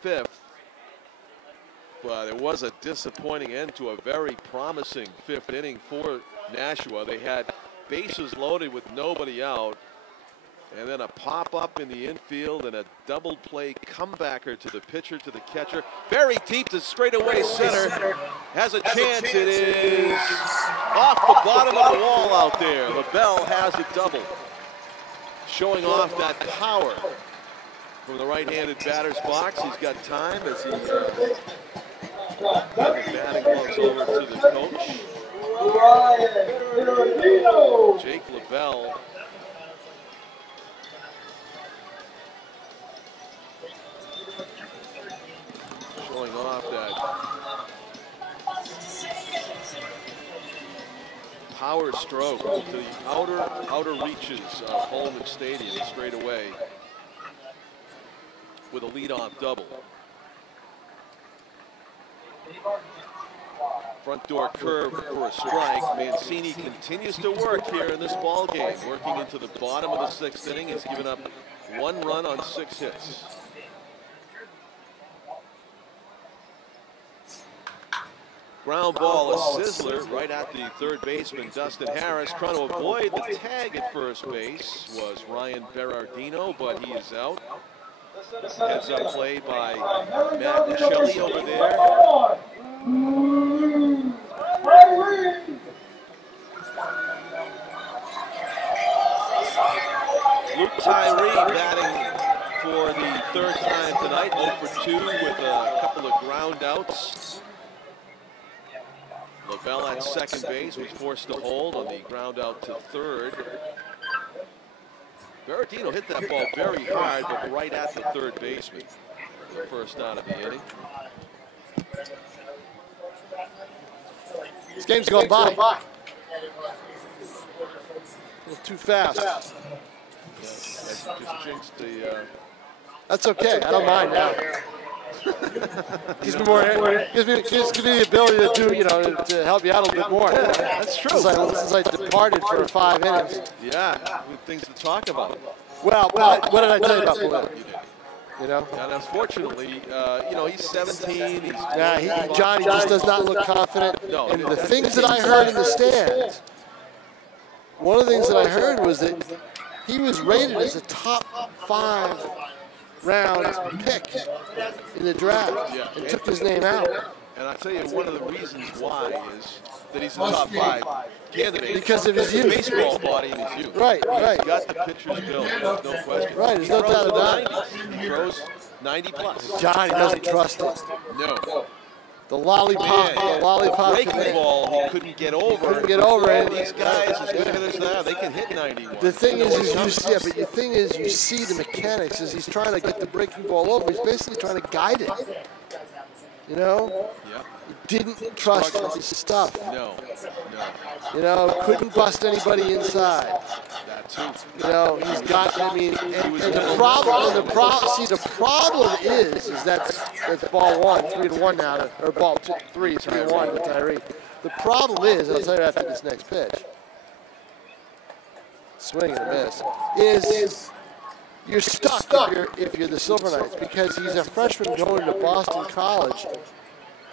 fifth. But it was a disappointing end to a very promising fifth inning for Nashua. They had bases loaded with nobody out. And then a pop-up in the infield and a double play comebacker to the pitcher, to the catcher. Very deep to straightaway center. Has a chance. It is off the bottom of the wall out there. LaBelle has it double. Showing off that power from the right-handed batter's box. He's got time as he hands the batting gloves over to the coach. Jake LaBelle. Showing off that power stroke to the outer reaches of Holman Stadium straight away with a leadoff double. Front door curve for a strike. Mancini continues to work here in this ball game, working into the bottom of the sixth inning. He's given up 1 run on 6 hits. Ground ball, a sizzler right at the third baseman, Dustin Harris. Trying to avoid the tag at first base was Ryan Berardino, but he is out. Heads up play by Matt Michelli over there. Luke Tyree batting for the third time tonight, 0 for 2 with a couple of ground outs. LaBelle at second base was forced to hold on the ground out to third. Berardino hit that ball very hard, but right at the third baseman. The first out of the inning. This game's going by. A little too fast. Yeah, just jinxed the... That's okay. I don't mind now. Gives me the ability to do, to help you out a little bit more. Yeah, that's true. Since I departed for 5 innings. Yeah, with things to talk about. Well, what did I tell you about Blue? And unfortunately, he's 17. Johnny just does not look confident. No, and the things that I heard in the stands, one of the things that I heard was that he was rated as a top 5 round pick in the draft, and took his name out. And I'll tell you, one of the reasons why is that he's a top 5 candidate because of his youth, baseball body and his youth. Right. He's got the pitcher's build. There's no question. Right, there's no doubt about it. He throws 90 plus. Johnny doesn't trust it. No. The lollipop, breaking ball, he couldn't get over. And these guys, as good hitters now, they can hit 91. The thing is you see the mechanics as he's trying to get the breaking ball over. He's basically trying to guide it. Yep. He didn't trust his stuff. No. Couldn't bust anybody inside. That too. He's got. And the problem is that's ball 1, 3-1 now, or ball 2, 3-1 to Tyree. The problem is, I'll tell you after this next pitch, swing and a miss, is you're stuck if you're the Silver Knights, because he's a freshman going to Boston College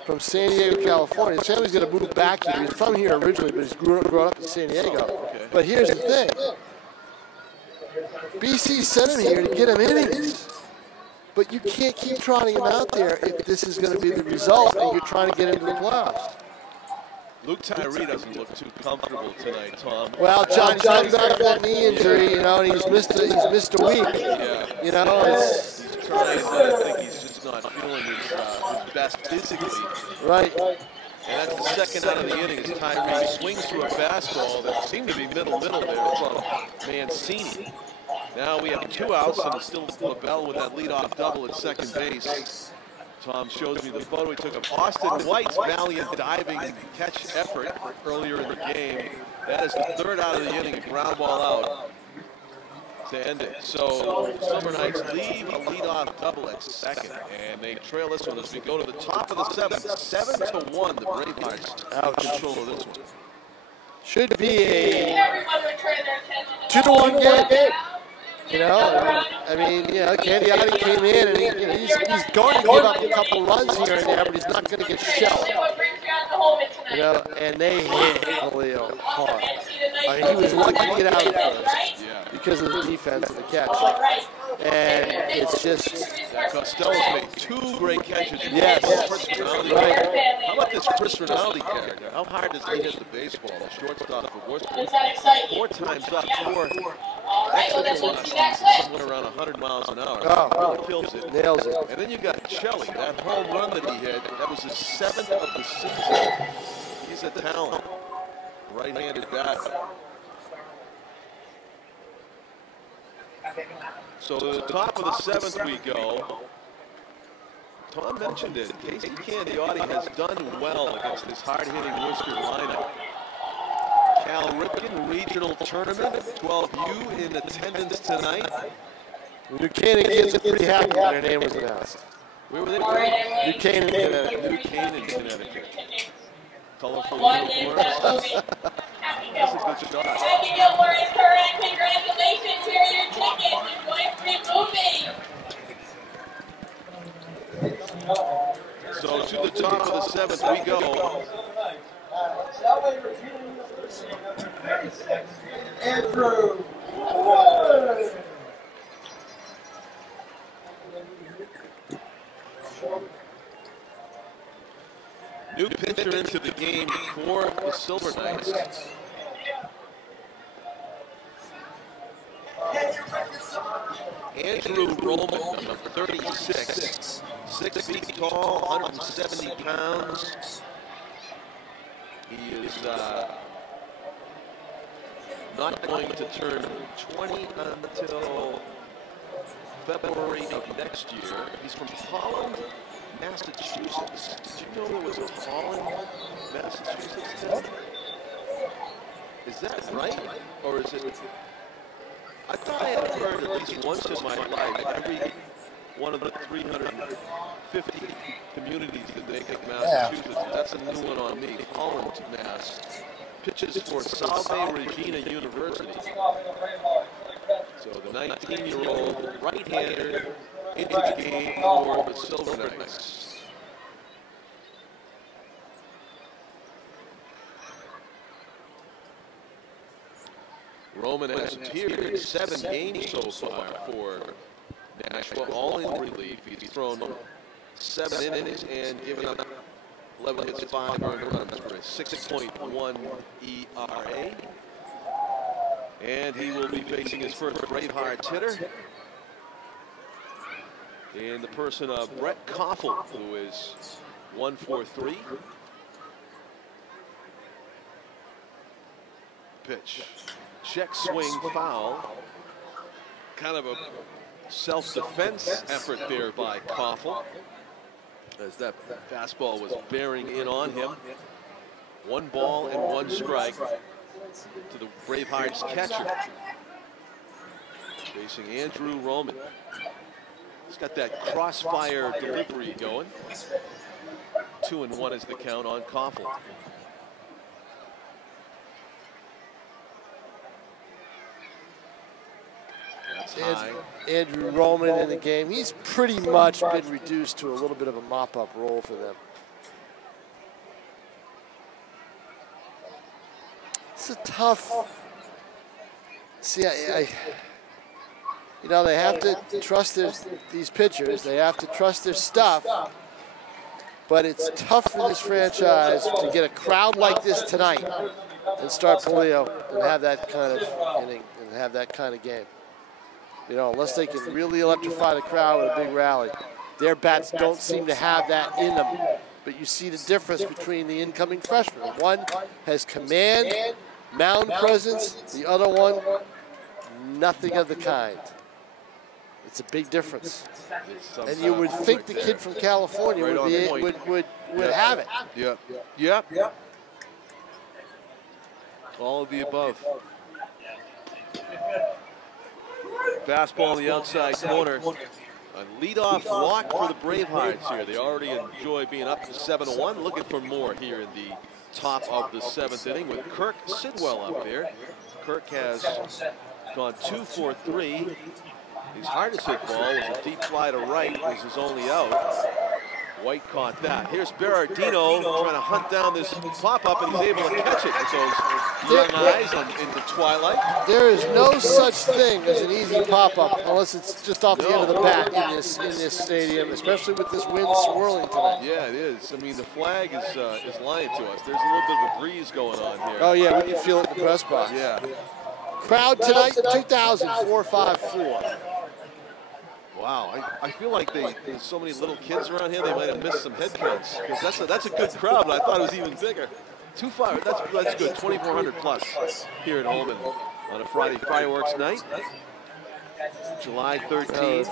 from San Diego, California. His family's going to move back here. He's from here originally, but he's grown up in San Diego. Okay. But here's the thing. BC sent him here to get him innings. But you can't keep trotting him out there if this is going to be the result and you're trying to get into the playoffs. Luke Tyree doesn't look too comfortable tonight, Tom. Well, Johnny's coming back from that knee injury, and he's missed a week. Yeah. He's trying, but I think he's just not feeling his best physically. Right. And that's the second out of the inning as Tyree swings through a fastball that seemed to be middle there from Mancini. Now we have 2 outs, and it's still LaBelle with that leadoff double at second base. Tom shows me the photo he took of Austin White's valiant diving catch effort earlier in the game. That is the 3rd out of the inning, a ground ball out to end it. So Silver Knights leave a leadoff double at second, and they trail this one as we go to the top of the 7th. 7-1, the Bravehearts have control of this one. Should be a 2-1 game. You know, I mean, you know, Candiotti came in and he's going to give up a couple runs here and there, but he's not going to get shelled. You know, and they hit Julio hard. I mean, he was lucky to get out of first because of the defense and the catch. And it's just... Costello's made 2 great catches. Yes. Right. How about this Chris Rinaldi character? How hard does he hit the baseball? The shortstop for Worcester. 4 times up, 4 excellent velocities, somewhere around 100 miles an hour. Oh, really kills it. Nails it. And then you got Chelly, that home run that he hit. That was his 7th of the season. He's a talent. Right-handed batter. So to the top of the 7th we go. Tom mentioned it. Casey Candiotti has done well against this hard-hitting Worcester lineup. Cal Ripken Regional Tournament, 12U in attendance tonight. New Canaan kids are pretty happy when their name was announced. Where were they? New Canaan, Connecticut. New Canaan, Connecticut. Colorful uniforms. That's a good shot. Happy Gilmore is correct. Congratulations. Here are your tickets. Enjoy free movie. So to the top of the 7th we go. Andrew. New pitcher into the game for the Silver Knights. Andrew Roman, number 36, 6 feet tall, 170 pounds. He is not going to turn 20 until February of next year. He's from Holland, Massachusetts. Did you know there was a Holland, Massachusetts town? Is that right? Or is it? I thought I had heard at least once in my life, every one of the 350 communities that make up Massachusetts. That's a new one on me. Holland, Mass. Pitches for Salve Regina University. So the 19-year-old right-hander into the game for the Silver Knights. Roman has appeared in 7 games so far for Nashua, all in relief. He's thrown 7 innings and given up 11 hits, 5 earned runs for a 6.1 ERA. And he will be facing his first Bravehearts hitter in the person of Brett Koffel, who is 1-for-3. Pitch. Check swing foul. Kind of a self-defense effort there by Koffel, as that fastball was bearing in on him. 1 ball and 1 strike to the Bravehearts catcher. Facing Andrew Roman. He's got that crossfire delivery going. 2-1 is the count on Koffel. Andrew Roman in the game. He's pretty much been reduced to a little bit of a mop-up role for them. It's a tough. See, you know, they have to trust these pitchers. They have to trust their stuff. But it's tough for this franchise to get a crowd like this tonight and start Polio and have that kind of inning and have that kind of game. You know, unless they can really electrify the crowd with a big rally. Their bats don't seem to have that in them. But you see the difference between the incoming freshmen. One has command, mound presence. The other one, nothing of the kind. It's a big difference. And you would think the kid from California would have it. Yep. Yep. All of the above. Fastball in the outside corner. A leadoff walk for the Bravehearts here. They already enjoy being up to 7-1. Looking for more here in the top of the 7th inning with Kirk Sidwell up there. Kirk has Gone 2 for 3. His hardest hit ball was a deep fly to right, was his only out. White caught that. Here's Berardino trying to hunt down this pop-up, and he's able to catch it with those young eyes in the twilight. There is no such thing as an easy pop-up unless it's just off the end of the bat in this stadium, especially with this wind swirling tonight. Yeah, it is. I mean, the flag is lying to us. There's a little bit of a breeze going on here. Oh yeah, we can feel it in the press box. Yeah. Crowd tonight, 2,454. Wow, I feel like there's so many little kids around here, they might have missed some head counts. Because that's a good crowd, but I thought it was even bigger. 2,500, that's good, 2,400 plus here at Holman on a Friday fireworks night. July 13th.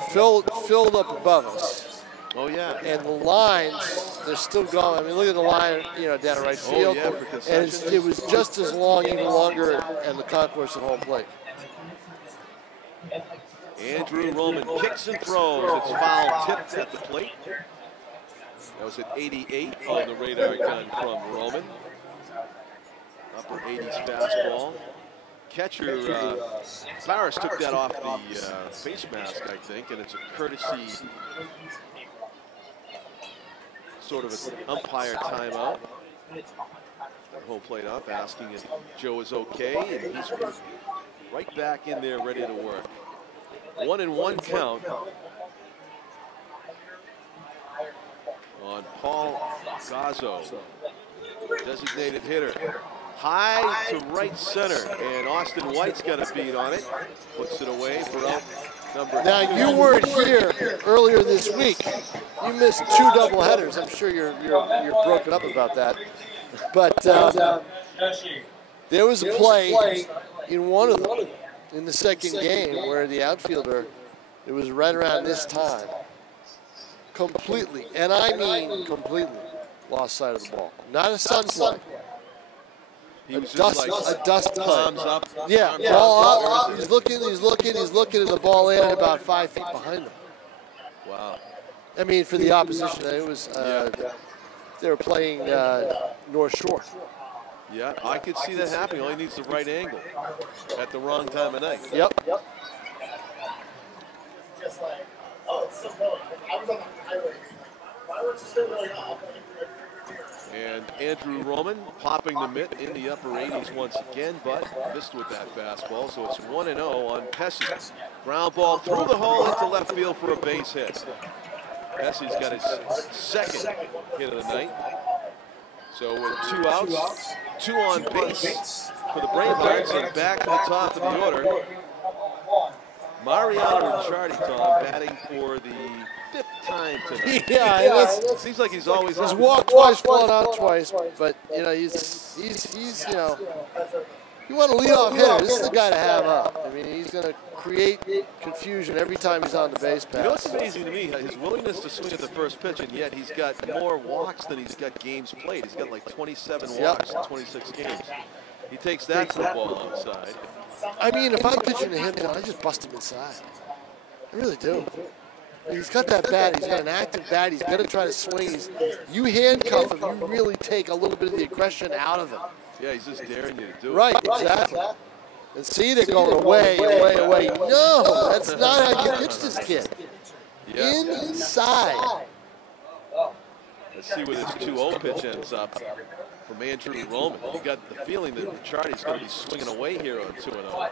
Filled up above us. Oh yeah. And the lines, they're still going. I mean, look at the line, down at right field. Oh, yeah, and it was just as long, even longer, and the concourse at home plate. Andrew Roman kicks and throws. It's foul tipped at the plate. That was at 88 on the radar gun from Roman. Upper 80s fastball. Catcher Barris took that off the face mask, I think, and it's a courtesy sort of an umpire timeout. Home plate up, asking if Joe is okay, and he's right back in there ready to work. 1-1 count on Paul Gazzo, designated hitter. High to right center, and Austin White's got a beat on it. Puts it away for out number 2. Now, you weren't here earlier this week. You missed 2 doubleheaders. I'm sure you're broken up about that. But there was a play in one of them in the second game where the outfielder, it was right around this time, completely, and I mean completely, lost sight of the ball. Not a sun play. He was just a dust play. Thumbs up. Yeah, ball up. He's looking, and the ball landed about 5 feet behind him. Wow. I mean, for the opposition, it was, they were playing North Shore. Yeah, I could see that happening. All he needs the right angle at the wrong time of night. Yep. And Andrew Roman popping the mitt in the upper 80s once again, but missed with that fastball. So it's 1-0 on Pesci. Ground ball through the hole into left field for a base hit. Pessi's got his second hit of the night. So with 2 outs, 2 on base for the Bravehearts, and back to the top of the order. Mariano Ricciardi, Tom, batting for the 5th time tonight. Yeah, it seems like he's always. He's walked twice, fallen out twice, but he's you want a leadoff hitter. This is the guy to have up. I mean, he's going to create confusion every time he's on the base pass. You know what's amazing to me? His willingness to swing at the first pitch, and yet he's got more walks than he's got games played. He's got like 27 walks in 26 games. He takes that football outside. I mean, if I'm pitching to him, I just bust him inside. I really do. He's got that bat. He's got an active bat. He's going to try to swing. You handcuff him, you really take a little bit of the aggression out of him. Yeah, he's just daring you to do it. Right, exactly. And see, they're going away. No, that's not how you pitch this kid. Yeah. Inside. Let's see where this 2-0 pitch ends up from Andrew Roman. You got the feeling that Ricciardi's going to be swinging away here on 2-0.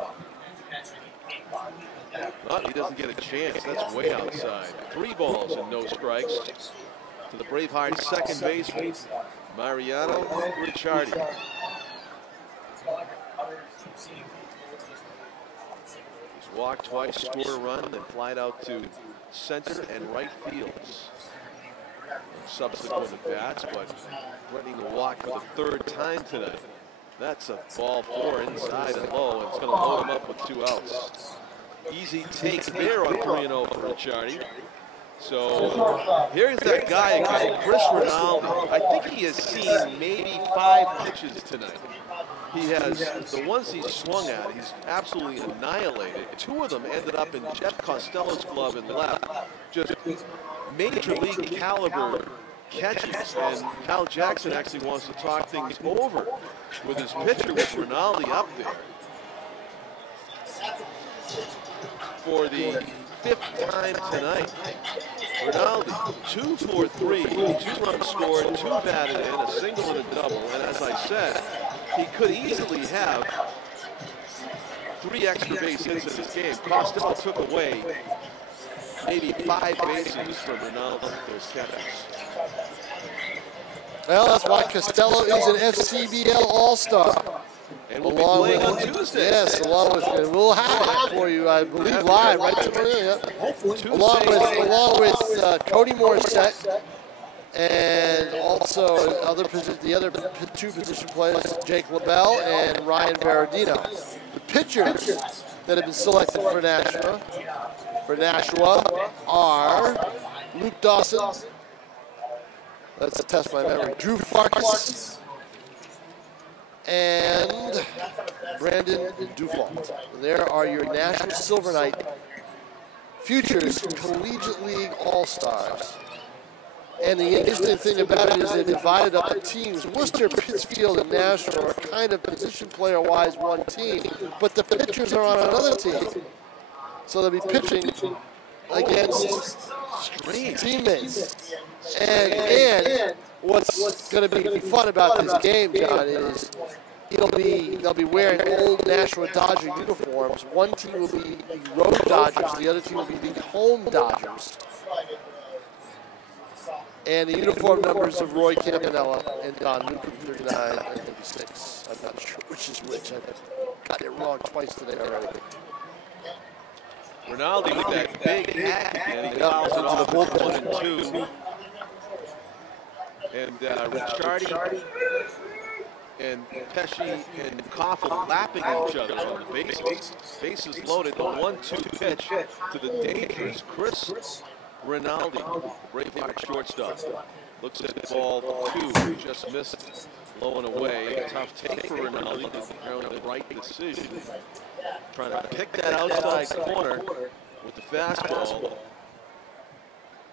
Oh, he doesn't get a chance. That's way outside. 3 balls and no strikes to the Bravehearts second baseman, Mariano Ricciardi. He's walked twice, scored a run, then flied out to center and right fields. Subsequent at bats, but threatening to walk for the 3rd time tonight. That's a ball 4 inside and low, and it's going to load him up with 2 outs. Easy take there on 3-0 for Ricciardi. So here's that guy again, Chris Ronaldo. I think he has seen maybe 5 pitches tonight. He has, the ones he swung at, he's absolutely annihilated. 2 of them ended up in Jeff Costello's glove in the left. Just major league caliber catches, and Kyle Jackson actually wants to talk things over with his pitcher with Rinaldi up there. for the 5th time tonight. Rinaldi, 2 for 3, 2 runs scored, 2 batted in, a single and a double. And as I said, he could easily have 3 extra base hits in this game. Costello took away maybe 5 bases from Rinaldi, those catches. Well, that's why Costello is an FCBL All-Star. And we'll be playing on Tuesday. Yes, along with, and we'll have it for you, I believe, live, right? Hopefully. Along with Cody Morissette, and also the other 2 position players, Jake LaBelle and Ryan Berardino. The pitchers that have been selected for Nashua are Luke Dawson. Let's test my memory. Drew Farkas and Brandon Dufault. There are your National Silver Knight Futures Collegiate League All-Stars. And the interesting thing about it is they divided up the teams. Worcester, Pittsfield, and National are kind of position player-wise one team, but the pitchers are on another team. So they'll be pitching against teammates. And what's going to be fun about this game, John, is they'll be wearing old Nashua Dodger uniforms. One team will be the road Dodgers, the other team will be the home Dodgers. And the uniform numbers of Roy Campanella and Don Newcomb, 39 and 36. I'm not sure which is which. I've got it wrong twice today already. Rinaldi with that big hat, and he fouls it off with 1 and 2. And Ricciardi and Pesci and Coffin lapping each other on the bases. Bases loaded, the 1-2 pitch to the dangerous Chris Rinaldi, Braveheart shortstop. Looks at ball 2, just missed, low and away. A tough take for Rinaldi, apparently the right decision. Trying to pick that outside corner with the fastball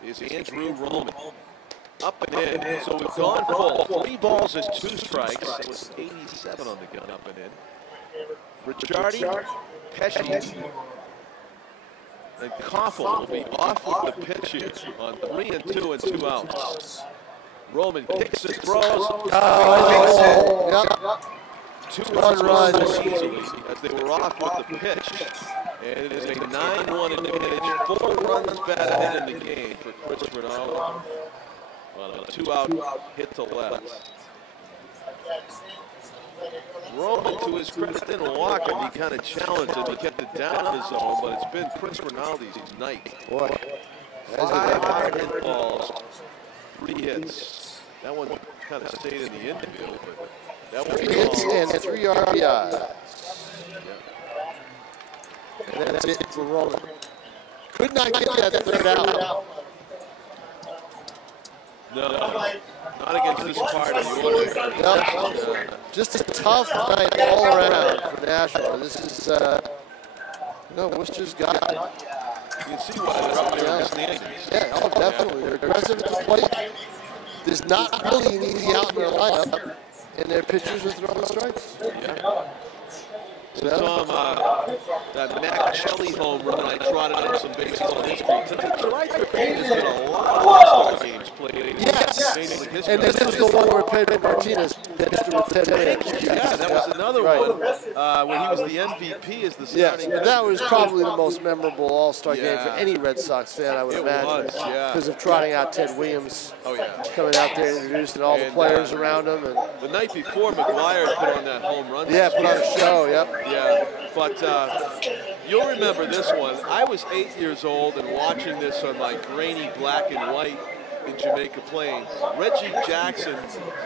is Andrew Roman. Up and in, so we've gone full. 3 balls is 2 strikes. It was 87 on the gun, up and in. Ricciardi, Pesci, and Koffel will be off with the pitch here on 3 and 2 and 2 outs. Roman kicks and throws. Yep. 2 runs easily as they were off with the pitch. And it is a 9-1 advantage. 4 runs batted in the game for Chris Rinaldi on a 2-out hit to left. Roman, to his credit, didn't walk him. He kind of challenged him. He kept it down in his zone, but it's been Chris Rinaldi's night. Boy. 5 hard hit balls, 3 hits. That one kind of stayed in the infield, but that was 3 hits and 3 RBIs. Yeah. And that's it for Roman. Could not get that 3rd out. No, not against this part of the order. No, just a tough night all around for Nashua. This is, Worcester's got it. You can see why they're up there in the standings. Yeah, oh, definitely. They're aggressive at the plate. There's not really an easy out in their lineup, and their pitchers are throwing strikes. Yeah. So Tom, that Mac Shelley home run, I trotted up some bases on history. July 13th has been a lot of All-Star games played. Yes, and this was the one where Pedro Martinez pitched with 10 minutes. Yeah, that was another one when he was the MVP as the starting. Yes, that was probably the most memorable All-Star game for any Red Sox fan, I would imagine. Was, yeah. Because of trotting out Ted Williams. Oh, yeah. Coming out there introducing all the players around him. And the night before, McGuire put on that home run. Yeah, put on a show, yep. Yeah, but you'll remember this one. I was 8 years old and watching this on my grainy black and white in Jamaica Plain. Reggie Jackson,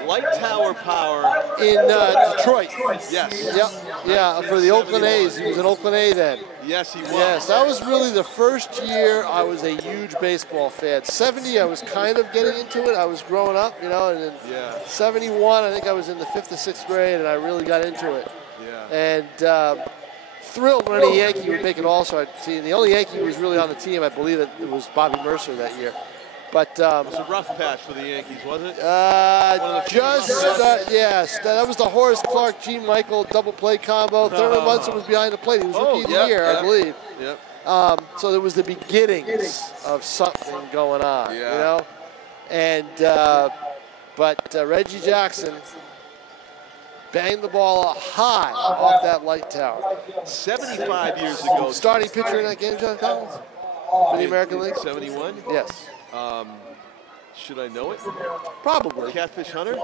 Light Tower Power. In Detroit. Yes. Yep. Yeah, for the Oakland A's. He was an Oakland A then. Yes, he was. Yes, that was really the first year I was a huge baseball fan. 70, I was kind of getting into it. I was growing up, and then 71, I think I was in the 5th or 6th grade, and I really got into it. Yeah. And thrilled when any Yankee would make an All-Star team. The only Yankee who was really on the team, I believe, it was Bobby Mercer that year. But It was a rough patch for the Yankees, wasn't it? Yes. That was the Horace Clark, Gene Michael double play combo. Thurman Munson was behind the plate. He was rookie of the year, I believe. Yep. So there was the beginnings of something going on, you know? And, but Reggie Jackson banged the ball high off that light tower. 75 years ago. Starting pitcher in that game, John Collins? For the American League? 71? Yes. Should I know it? Probably. Catfish Hunter?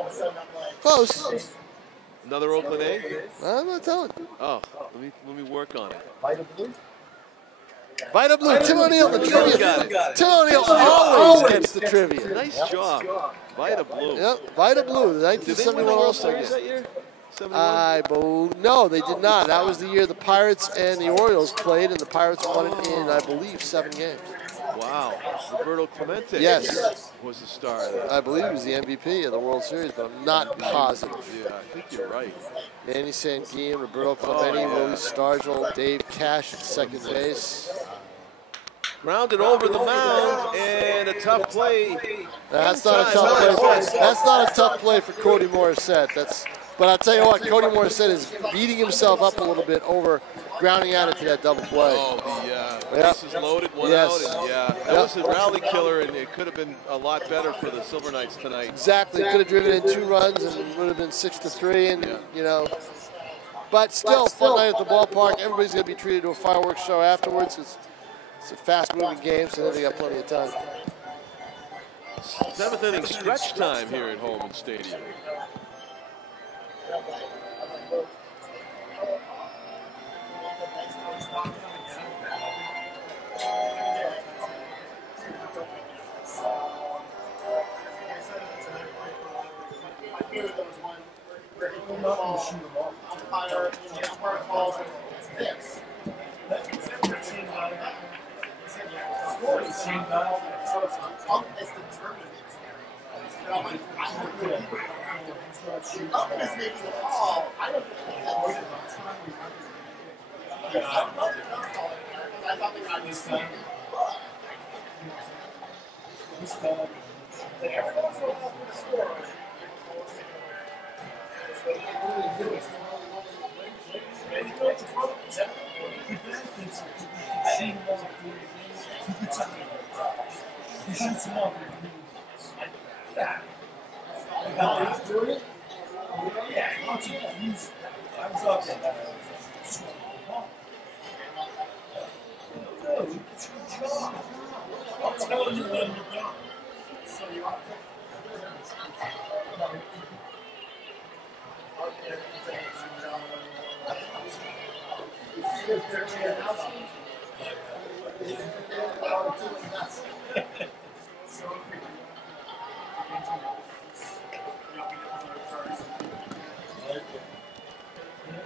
Close. Another Oakland A? I'm not telling you. Oh, let me work on it. Vita Blue, Tim O'Neill, the trivia. Tim O'Neill always gets the trivia. Nice job. Vita Blue. Yep, Vita Blue, the 1971 All-Star game. That year? I believe, no, they did not. That was the year the Pirates and the Orioles played, and the Pirates won it in, I believe, 7 games. Wow. Roberto Clemente. Yes. Was the star of that. I believe he was the MVP of the World Series, but I'm not positive. Yeah, I think you're right. Manny Sanguillen, Roberto Clemente, Willie Stargell, Dave Cash at second base. Grounded over the mound, and a tough play. That's not a tough play. That's not a tough play for Cody Morissette. But I'll tell you what, Cody Morissette is beating himself up a little bit over grounding out into that double play. Oh, the bases loaded, one out, and that was a rally killer, and it could have been a lot better for the Silver Knights tonight. Exactly, could have driven in 2 runs and would have been 6-3, and you know. But still, fun night at the ballpark. Everybody's going to be treated to a fireworks show afterwards. It's a fast-moving game, so they got plenty of time. 7th inning stretch time here at Holman Stadium.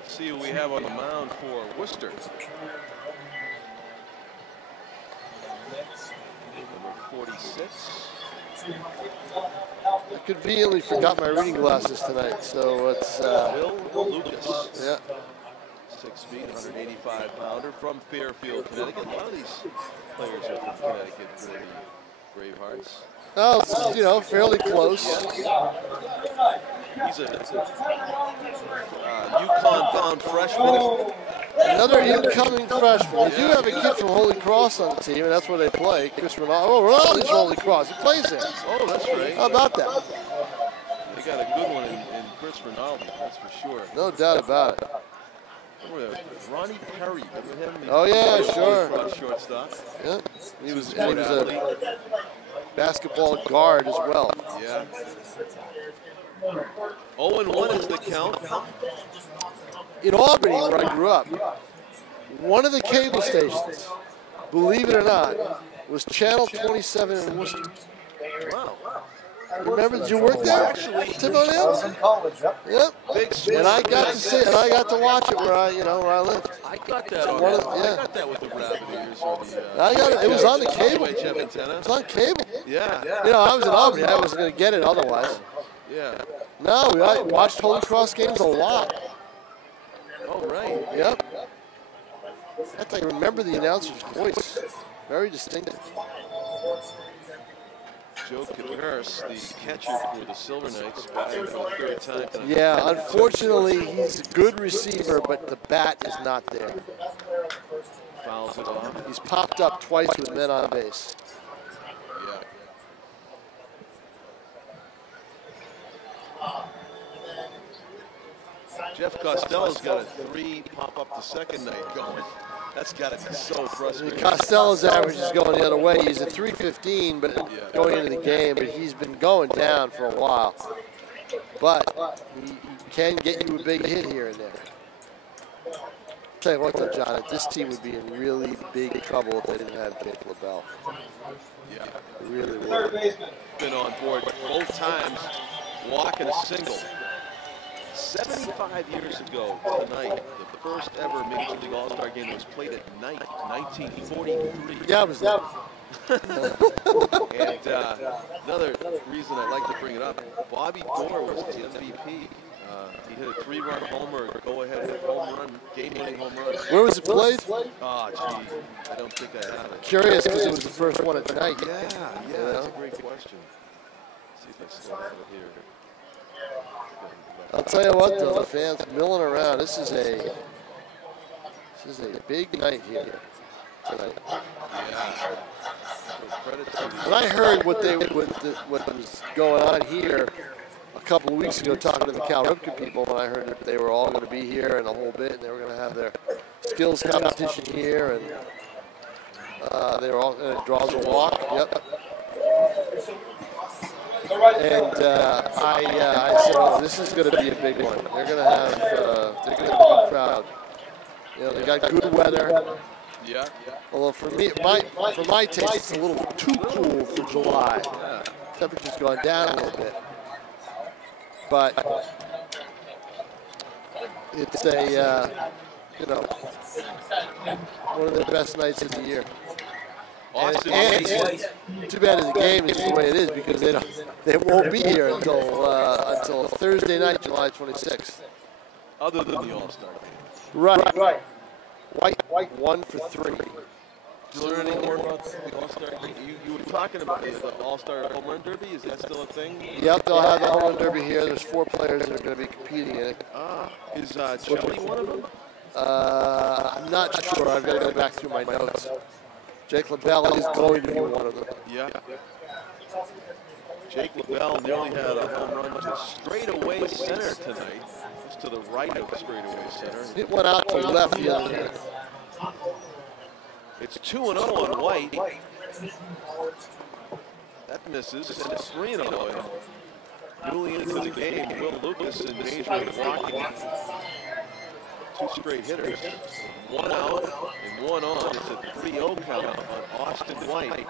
See who we have on the mound for Worcester. Number 46. I conveniently forgot my reading glasses tonight, so it's Bill Lucas. Yeah. 6 feet, 185 pounder from Fairfield, Connecticut. A lot of these players are from Connecticut for the Bravehearts. Oh, it's, you know, fairly close. He's a UConn-bound freshman. Another incoming freshman. They do have a kid from Holy Cross on the team, and that's where they play. Chris Ronaldo. Oh, Ronaldo's from Holy Cross. He plays there. Oh, that's right. How about that? They got a good one in Chris Ronaldo, that's for sure. No doubt about it. Ronnie Perry, remember him? Oh, yeah, sure. Shortstop. Yeah. He was a basketball guard as well. Yeah. 0-1 is the count. In Albany, where I grew up, one of the cable stations, believe it or not, was Channel 27 in Worcester. Wow. Remember, did you work there? Actually, Tim O'Neill? I was in college, Yep. And I got to see it, and I got to watch it where I lived. I got that. I got that with the Rabbit Ears. I got it. It was on the cable. UHF antenna. It's on cable. Yeah. You know, I was in Albany. I wasn't going to get it otherwise. Yeah. No, I watched Holy Cross games a lot. Oh, right. Yep. In fact, I remember the announcer's voice. Very distinctive. Joe Converse, the catcher for the Silver Knights, batting for the third time tonight. Yeah, unfortunately, he's a good receiver, but the bat is not there. Fouls it off. He's popped up twice with men on base. Yeah. Jeff Costello's got a 3 pop up the second night going. That's got to be so frustrating. Costello's average is going the other way. He's at 315, but going into the game, but he's been going down for a while. But he can get you a big hit here and there. Tell you what though, John, this team would be in really big trouble if they didn't have Jake LaBelle. Yeah. They really would. Been on board both times, walking a single. 75 years ago tonight, the first ever Major League All-Star game was played at night, 1943. Yeah, it was that. And another reason I like to bring it up, Bobby Doerr was the MVP. He hit a 3-run homer, go-ahead home run, game-winning home run. Where was it played? Oh, gee, I don't think I have it. Curious because it was the first one at night. Yeah, that's a great question. Let's see if I still have it here. I'll tell you what, though, the fans milling around. This is a big night here tonight. Yeah. When I heard what was going on here a couple of weeks ago, talking to the Cal Ripken people, when I heard that they were all going to be here and the whole bit, and they were going to have their skills competition here, and they were all going to draw the walk. Yep. And I said, oh, this is going to be a big one. They're going to have a big crowd. You know, they got good weather. Yeah. Although for me, for my taste, it's a little too cool for July. Temperature's gone down a little bit. But it's a, you know, one of the best nights of the year. Austin, and too bad the game is the way it is because they won't be here until Thursday night, July 26th. Other than the All-Star game. Right. White 1 for 3. Did you learn any more about the All-Star game? You were talking about the All-Star Home Run Derby. Is that still a thing? Yep, they'll have the Home Run Derby here. There's 4 players that are going to be competing in it. Is Chili one of them? I'm not sure. I've got to go back through my notes. Jake LaBelle is going to be one of them. Yeah. Jake LaBelle nearly had a home run to straightaway center tonight. Just to the right of straightaway center. It went out to the left the other day. It's 2-0 on White. That misses. And it's 3-0. Newly into the game, Will Lucas in danger of walking. 2 straight hitters. 1 out and 1 on. It's a 3-0 count on Austin White.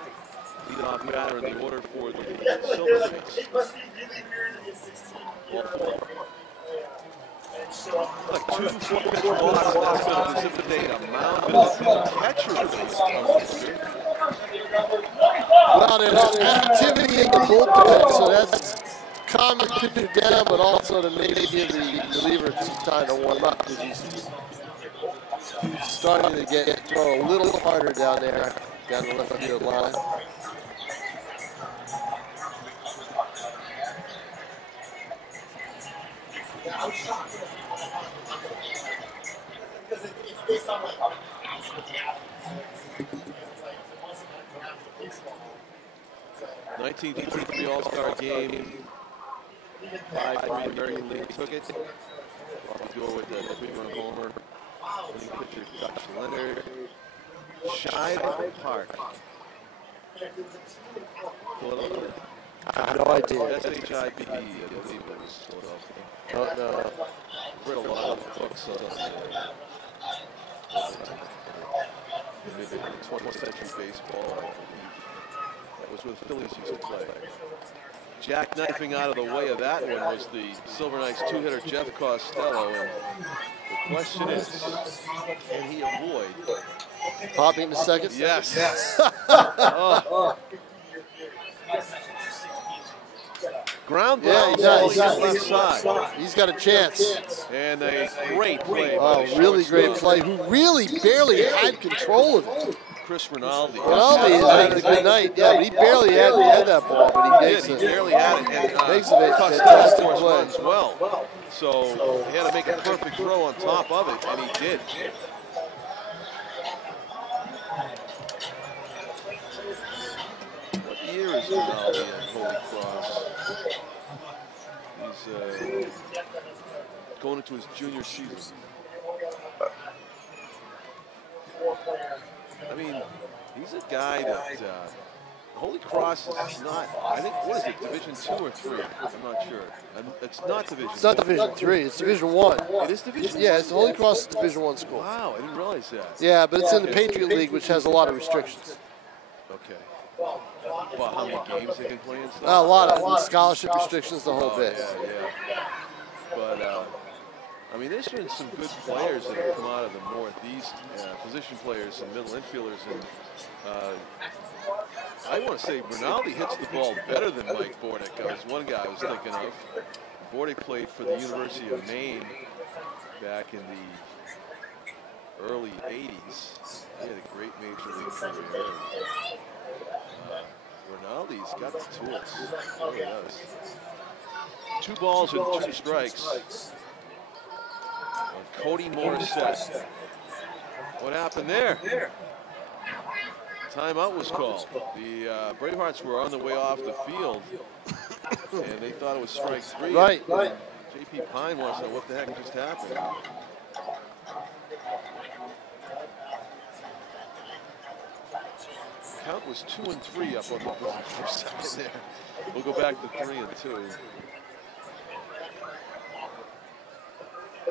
Leadoff batter in the order for the Silver Knights. Like 2 4-pitch walks, that's going to precipitate a mound of catcher. Well, there's activity in the bullpen, so that's calming pitcher down, but also to maybe give the reliever some time to warm up because he's starting to throw a little harder down there, down the left field line. (1953) All-Star game. 5-3 American League took it. Off the door with the 3-run homer. Winning pitcher Dutch Leonard. Shibe Park. Philadelphia. I have no idea. S-H-I-B-E, I believe it was Philadelphia. Oh, no. I've read a lot of books on maybe 20th century baseball. That was what the Phillies used to play. Jackknifing out of the way of that one was the Silver Knights 2-hitter Jeff Costello. And the question is, can he avoid popping to second? Yes. Ground ball, left side. He's got a chance. And a great play. Oh, really great play. Who really barely had control of it. Chris Rinaldi. Rinaldi is having a good night. Yeah, but he barely had that ball, but he makes He it. barely had it. And Makes it a Costello, fantastic of course, play. runs well. So he had to make a perfect throw on top of it, and he did. What year is Rinaldi at Holy Cross? He's going into his junior season. I mean, he's a guy that Holy Cross is not. I think, what is it, Division 2 or 3? I'm not sure. It's not Division. It's not Division 3. It's Division 1. It is Division. Yeah, it's Holy Cross Division 1 school. Wow, I didn't realize that. Yeah, but it's in the Patriot League, which has a lot of restrictions. Okay. Well, how many games they can play and stuff? A lot of scholarship restrictions, the whole bit. Yeah. But I mean, there's been some good players that have come out of the Northeast, position players and middle infielders, and I want to say Rinaldi hits the ball better than Mike Bordick. That was one guy I was thinking of. Bordick played for the University of Maine back in the early 80s. He had a great major league career. Rinaldi's got the tools. He really does. 2 balls and 2 strikes. Cody Morissette. What happened there? Timeout was called. The Bravehearts were on the way off the field, and they thought it was strike 3. Right. J.P. Pine wants to know what the heck just happened. Count was 2 and 3 up on the first second there. We'll go back to 3 and 2. 2 and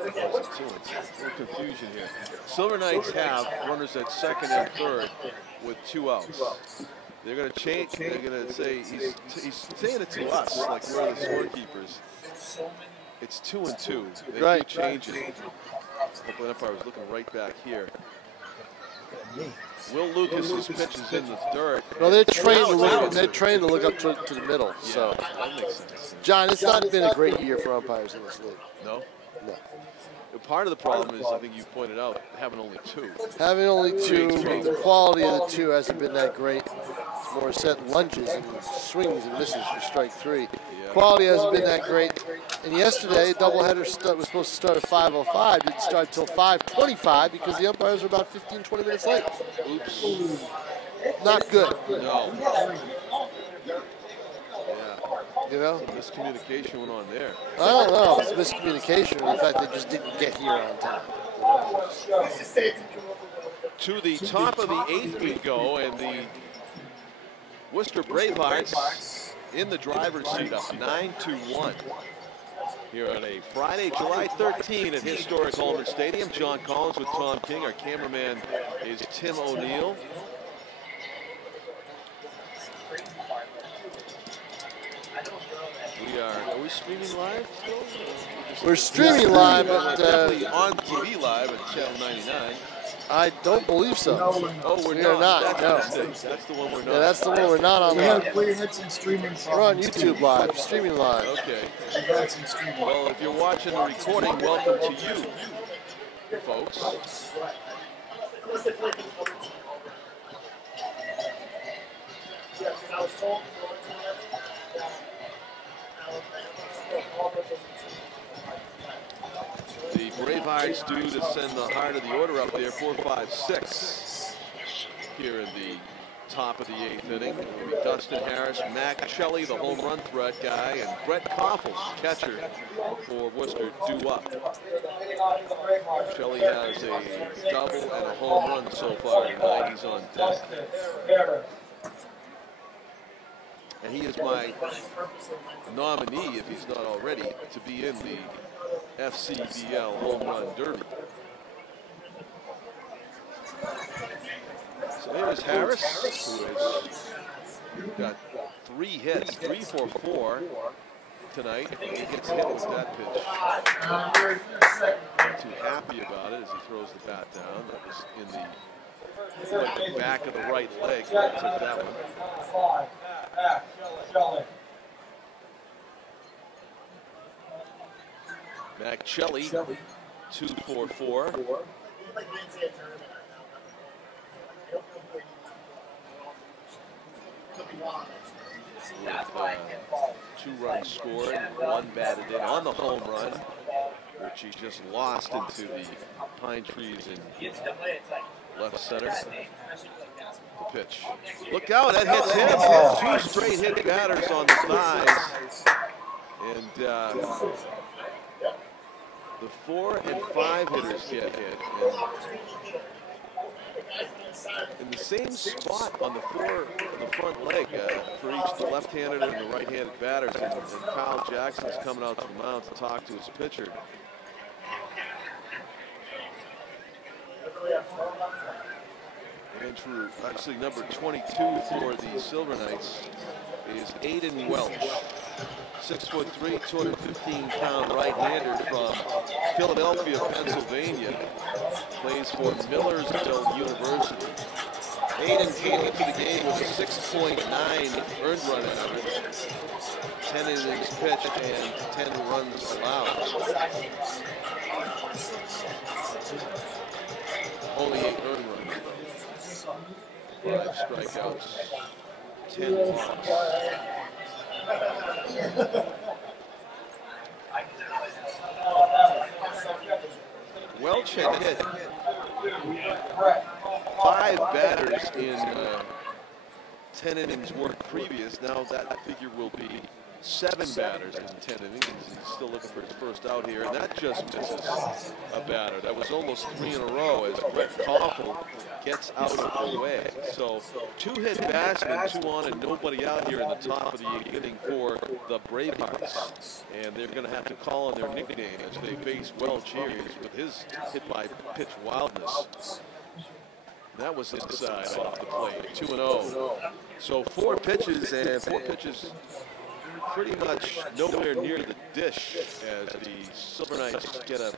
2. A little confusion here. Silver Knights have runners at second and third with 2 outs. They're going to change. They're going to say he's saying it to us like we're the scorekeepers. It's 2 and 2. They do change it. Hopefully, umpire was looking right back here. Will Lucas's pitch is in the dirt. Well, they're trained to look. They're trained to look up to the middle. Yeah, so, that makes sense. John, it's not been a great year for umpires in this league. No. No. Part of the problem is, I think you pointed out, having only 2. Having only 2, the quality of the 2 hasn't been that great. Morissette lunges and swings and misses for strike 3. Yeah. Quality hasn't been that great. And yesterday, a doubleheader was supposed to start at 5:05. Didn't start till 5:25 because the umpires were about 15, 20 minutes late. Oops. Not good. No. Yeah. You know? Some miscommunication went on there. I don't know. It's miscommunication. In fact, they just didn't get here on time. To the top of the 8th we go, and the Worcester Bravehearts in the driver's seat up 9-1. Here on a Friday, July 13 at historic Homer Stadium. John Collins with Tom King. Our cameraman is Tim O'Neill. Are we streaming live still? We're streaming live, but definitely on TV live at Channel 99. I don't believe so. Oh, we're not. That's the one we're not. Yeah, that's the one we're not on. We had some streaming problems. We're on YouTube live, streaming live. Okay. We had some streaming. Well, if you're watching the recording, welcome to you, folks. The Bravehearts due to send the heart of the order up there, 4, 5, 6 here in the top of the 8th inning. It will be Dustin Harris, Mac Shelley, the home run threat guy, and Brett Koffel, catcher for Worcester, due up. Shelley has a double and a home run so far tonight. He's on deck. And he is my nominee, if he's not already, to be in the FCDL Home Run Derby. So there's Harris, who has got 3 hits, 3 for 4 tonight. He gets hit with that pitch. Not too happy about it as he throws the bat down. That was in the back of the right leg. He took that one. Mac Shelley, 2 for 4. 2 runs scored, 1 batted in on the home run, which he just lost into the pine trees in left center. The pitch. Look out, that hits him. 2 straight hit batters on the thighs. And the 4 and 5 hitters get hit. And in the same spot on the front leg for each the left-handed and the right-handed batters. And Kyle Jackson's coming out to the mound to talk to his pitcher. Andrew, actually number 22 for the Silver Knights is Aiden Welch. 6'3", 215-pound right-hander from Philadelphia, Pennsylvania. Plays for Millersville University. Aiden came into the game with a 6.9 earned run average, 10 innings pitched, and 10 runs allowed. Only 8 earned runs. 5 strikeouts, 10 walks. Welch had hit 5 batters in 10 innings work previous. Now that figure will be 7 batters in 10 innings. He's still looking for his first out here, and that just misses a batter. That was almost 3 in a row as Brett Koffel gets out of the way. So 2 hit batsmen, 2 on and nobody out here in the top of the 8th inning for the Bravehearts. And they're going to have to call on their nickname as they face Welch here with his hit by pitch wildness. That was inside off the plate, 2-0. So 4 pitches, and 4 pitches pretty much nowhere near the dish as the Silver Knights get a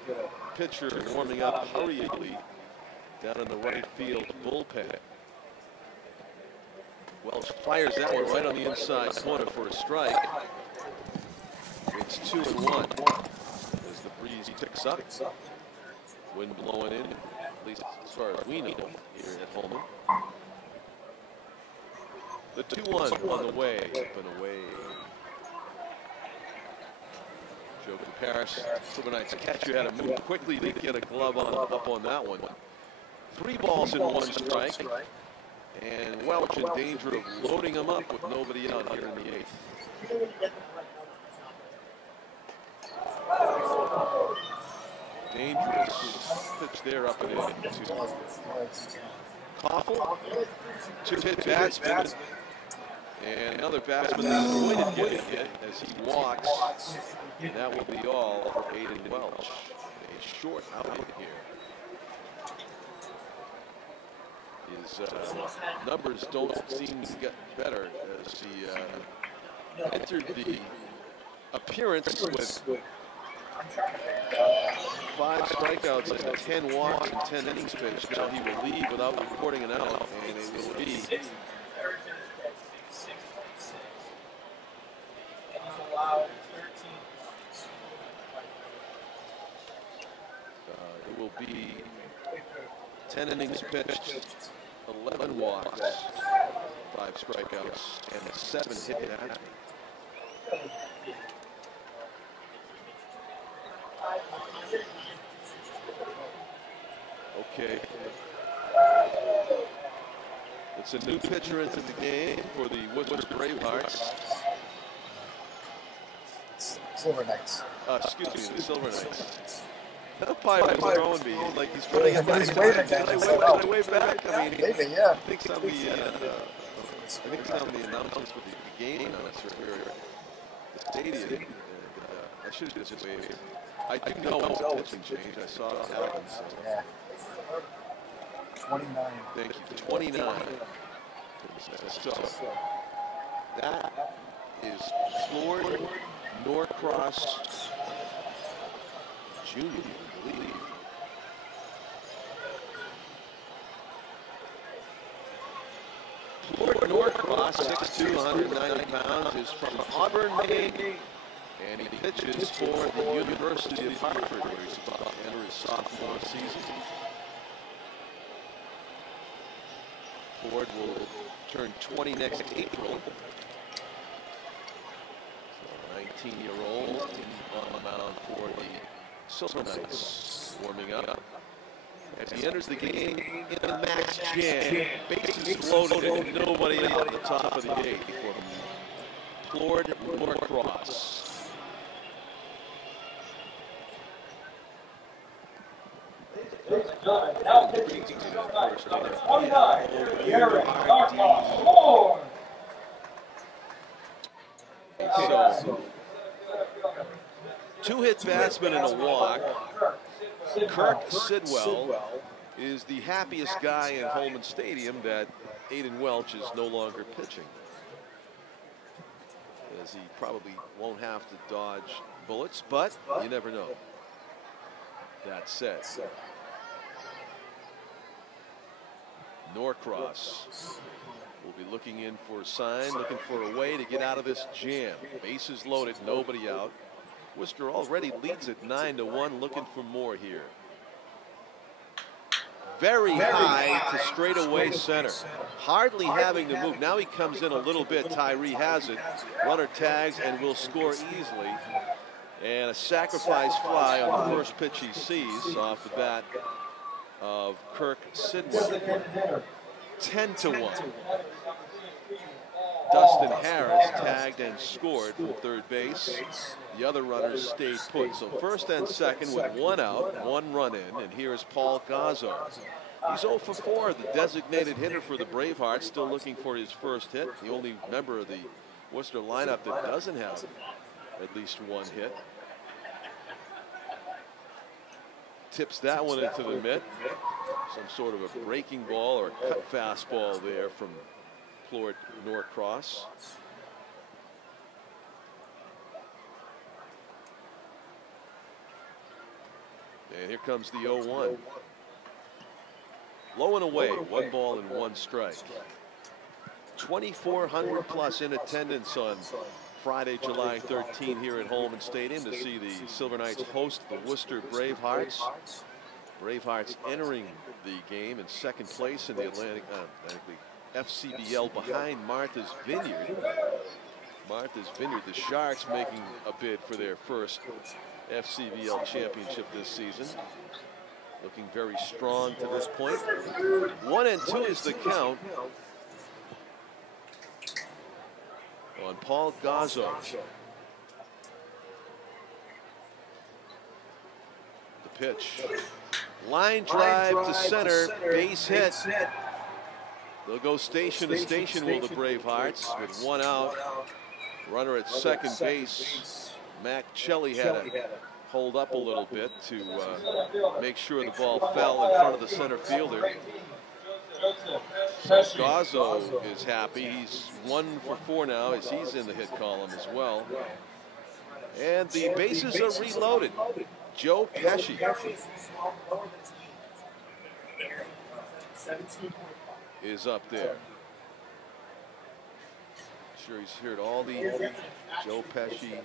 pitcher warming up hurriedly down in the right field bullpen. Welch fires that one right on the inside corner for a strike. It's 2-1 as the breeze picks up. Wind blowing in, at least as far as we know here at Holman. The 2-1 on the way, up and away. Joe Paris, Silver Knights catcher had to move quickly to get a glove up on that one. 3 balls and 1 strike. And Welch in danger of loading him up with nobody out here in the 8th. Dangerous pitch there up and in to Koffel. 2 hit batsman. And another batsman is avoided getting hit as he walks. And that will be all for Aiden Welch. A short outing here. His numbers don't seem to get better as he entered the appearance with 5 strikeouts and 10 walks and 10 innings pitched. Now he will leave without recording an out, and it will be it will be 10 innings pitched, 11 walks, 5 strikeouts, and 7 hit batsmen. Okay. It's a new pitcher into the game for the Woodward Bravehearts. Silver Knights. Excuse me, the Silver Knights. That pie was throwing me. He's like, he's putting his He's waving at Can I wave back? I mean, Maybe, yeah. I think some of the announcements for the game announcers were the stadium. And, I should have just waved. I do know it was a pitching change. I saw it happen. So. Yeah. 29. Thank you. 29. So that is Floyd Norcross Jr., I believe. Floyd Norcross, 6'2", 190 pounds, is from Auburn, Maine, and he pitches for the University of Hartford, where he's about to enter his sophomore season. Ford will turn 20 next April. So 19-year-old on the mound for the Silver Knights, warming up. As he enters the game in the max jam, bases loaded, nobody out at the top of the 8th from Plord Norcross. So, 2-hit batsman and a walk. Kirk Sidwell is the happiest guy in Holman Stadium that Aiden Welch is no longer pitching, as he probably won't have to dodge bullets, but you never know. That said, Norcross will be looking in for a sign, looking for a way to get out of this jam. Bases loaded, nobody out. Worcester already leads it 9-1, looking for more here. Very high to straightaway center. Hardly having to move. Now he comes in a little bit. Tyree has it. Runner tags and will score easily. And a sacrifice fly on the first pitch he sees off the bat of Kirk Sidwell. 10-1. Dustin Harris tagged and scored from third base. The other runners stayed put. So first and second with 1 out, 1 run in, and here is Paul Gazzo. He's 0 for 4, the designated hitter for the Bravehearts, still looking for his first hit. The only member of the Worcester lineup that doesn't have at least 1 hit. Tips that one into the mitt. Some sort of a breaking ball or a cut fastball there from Plord Norcross. And here comes the 0-1. Low and away, 1 ball and 1 strike. 2,400 plus in attendance on Friday, July 13 here at Holman Stadium to see the Silver Knights host the Worcester Bravehearts. Bravehearts entering the game in 2nd place in the Atlantic FCBL behind Martha's Vineyard. Martha's Vineyard, the Sharks making a bid for their first FCBL championship this season. Looking very strong to this point. 1-2 is the count on Paul Gazzo. The pitch. Line drive to center, base hit. They'll go station to station, will the Bravehearts, with 1 out. Runner at second base. Mac Chelly had to hold up a little bit to make sure the ball fell in front of the center fielder. So Gazzo is happy. He's 1 for 4 now as he's in the hit column as well. And the bases are reloaded. Joe Pesci is up there. Sure, he's heard all the Joe Pesci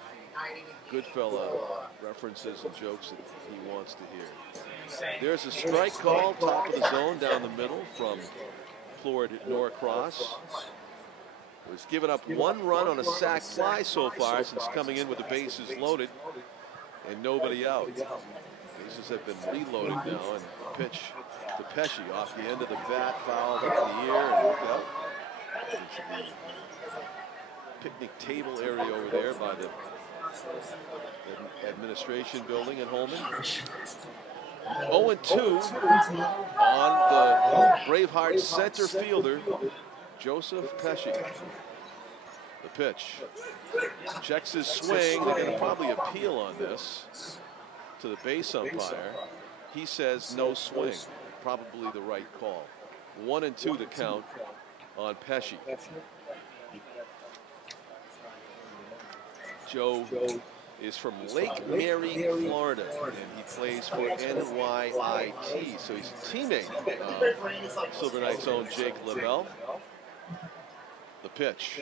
Goodfella references and jokes that he wants to hear. There's a strike call, top of the zone, down the middle from Plord Norcross. Was given up 1 run on a sac fly so far since coming in with the bases loaded and nobody out. Bases have been reloaded now, and pitch to Pesci off the end of the bat, fouled up in the air, and look out. It's the picnic table area over there by the administration building in Holman. 0-2 on the Bravehearts center fielder, Joseph Pesci. The pitch. Checks his swing. They're going to probably appeal on this to the base umpire. He says no swing. Probably the right call. 1-2 to count on Pesci. Joe is from Lake Mary, Florida, and he plays for NYIT, so he's a teammate of Silver Knights' own Jake LaBelle. The pitch.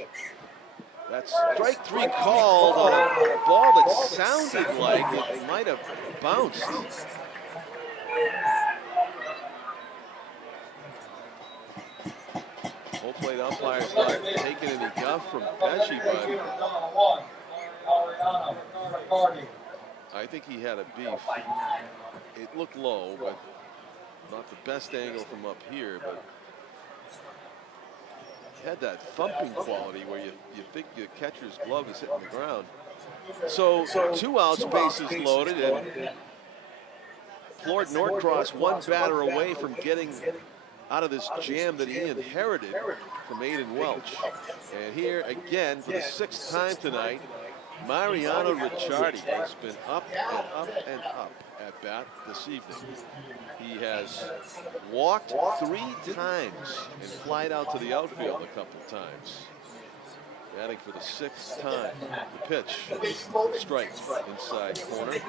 That's strike 3 called on a ball that sounded like it might have bounced. Hopefully the umpire's not taking any guff from Pesci, but I think he had a beef. It looked low, but not the best angle from up here, but he had that thumping quality where you think your catcher's glove is hitting the ground. So 2 outs, bases loaded, and Lord Norcross one batter away from getting out of this jam that he inherited from Aiden Welch. And here again, for the 6th time tonight, Mariano Ricciardi has been up and up and up at bat this evening. He has walked 3 times and flied out to the outfield a couple of times. Batting for the 6th time. The pitch, strike inside corner.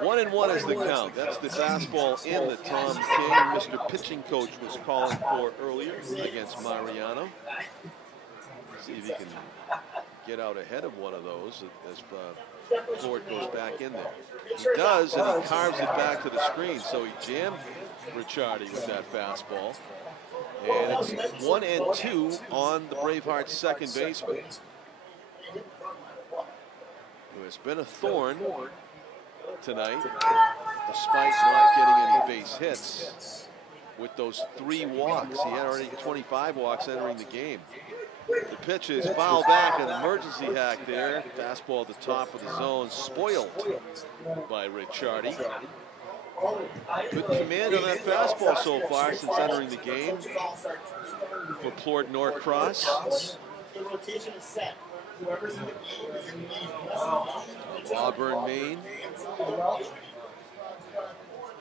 1-1 is the count. That's the fastball in that Tom King, Mr. Pitching Coach, was calling for earlier against Mariano. See if he can get out ahead of one of those as Ford goes back in there. He does, and he carves it back to the screen. So he jammed Ricciardi with that fastball. And it's 1-2 on the Bravehearts' second baseman, who has been a thorn tonight, despite not getting any base hits with those 3 walks. He had already 25 walks entering the game. The pitch is foul back, an emergency hack there. Fastball at the top of the zone, spoiled by Ricciardi. Good command on that fastball so far since entering the game for Plord Norcross. Auburn, Maine.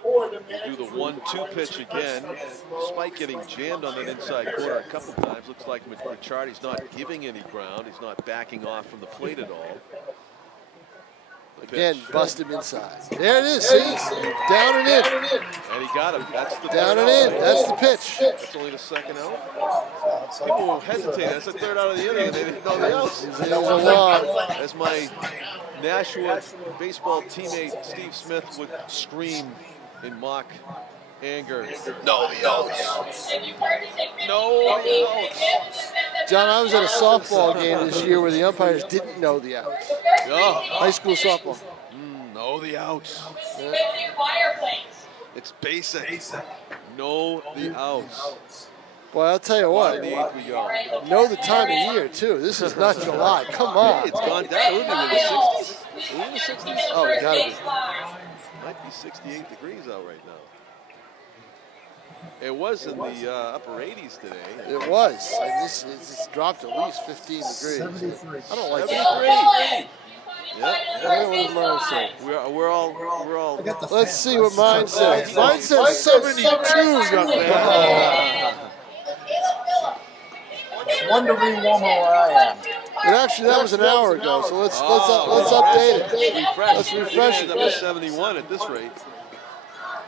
Do the 1-2 pitch again, despite getting jammed on that inside corner a couple times. Looks like Ricciardi's not giving any ground. He's not backing off from the plate at all. Again, bust him inside. There it is, see? Down and in. And he got him. That's the down and in. That's the pitch. That's only the 2nd out. People will hesitate. That's the 3rd out of the inning, and they didn't know the outs. As my Nashua baseball teammate Steve Smith would scream in mock anger, no the outs. No the outs. John, I was at a softball game this year where the umpires didn't know the outs. Oh. High school softball. Know the outs. Yeah. It's basic. Know the outs. Boy, I'll tell you what. The 8th we go. Know the time of year, too. This is not July. Come on. It's gone down. We're in the 60s. Are we in the 60s? Oh, it gotta be. Might be 68 degrees out right now. It was in the upper 80s today. It was. It's dropped at least 15 degrees. I don't like 73. that. Yep. We're all. Let's see what mine says. Mine says 72, young man. It's 1 degree warmer where I am. And actually, that was an hour ago, so let's update it. Let's refresh it. Up to 71 at this rate.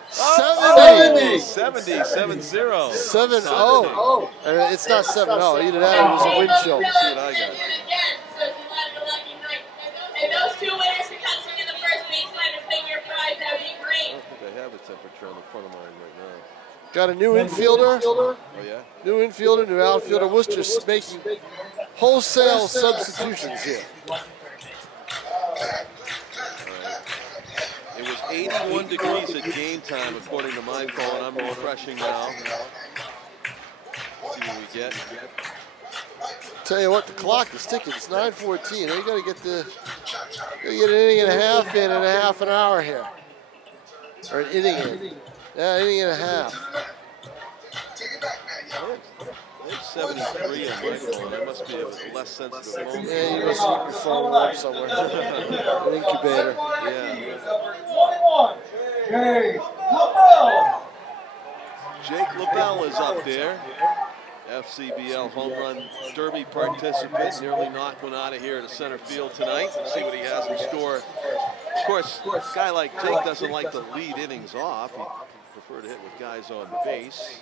70. 70. 7-0. And it's not 7-0. Either that or it was a wind chill. See what I got. And those 2 winners to come swing in the first baseline and claim your prize, that would be great. I don't think I have the temperature on the front of mine right now. Got a new infielder. Oh, yeah? New infielder, new outfielder. Worcester's making wholesale substitutions here. It was 81 degrees at game time, according to my phone. I'm refreshing now. See what we get. Tell you what, the clock is ticking. It's 9:14. They got to get an inning and a half in a half an hour here, or an inning in. Yeah, inning and a half. It's 73 on my phone. I must be a less sensitive phone. Yeah, you must keep your phone warm somewhere. An incubator. Yeah. Jake LaBelle is up there. FCBL Home Run Derby participant. Nearly knocked one out of here to center field tonight. Let's see what he has in store. Of course, a guy like Jake doesn't like to lead innings off. He'd prefer to hit with guys on base.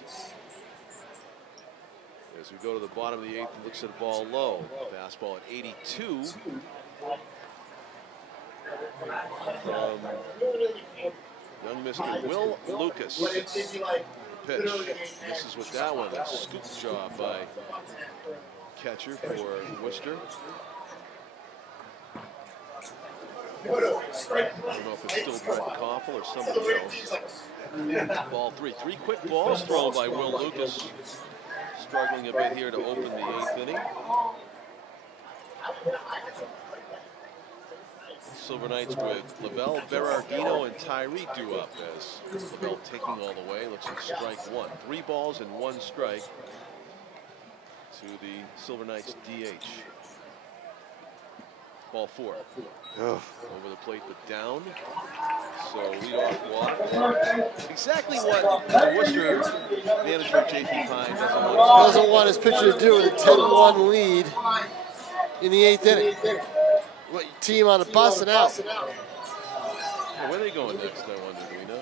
As we go to the bottom of the 8th, he looks at a ball low. Fastball at 82. From young Mr. Will Lucas. Pitch. Misses with that one. A scoop job by catcher for Worcester. I don't know if it's still Brett Koffel or somebody else. Ball three. Three quick balls thrown by Will Lucas. Struggling a bit here to open the 8th inning. Silver Knights with Lavelle, Berardino, and Tyree due up as Lavelle taking all the way. Looks like strike one. 3 balls and 1 strike to the Silver Knights DH. Ball 4. Over the plate but down. So leadoff walk. Exactly what the Worcester manager JP Pine doesn't want his pitcher to do with a 10-1 lead in the 8th inning. What, team on a bus and out. Well, where are they going next, I wonder, do we know?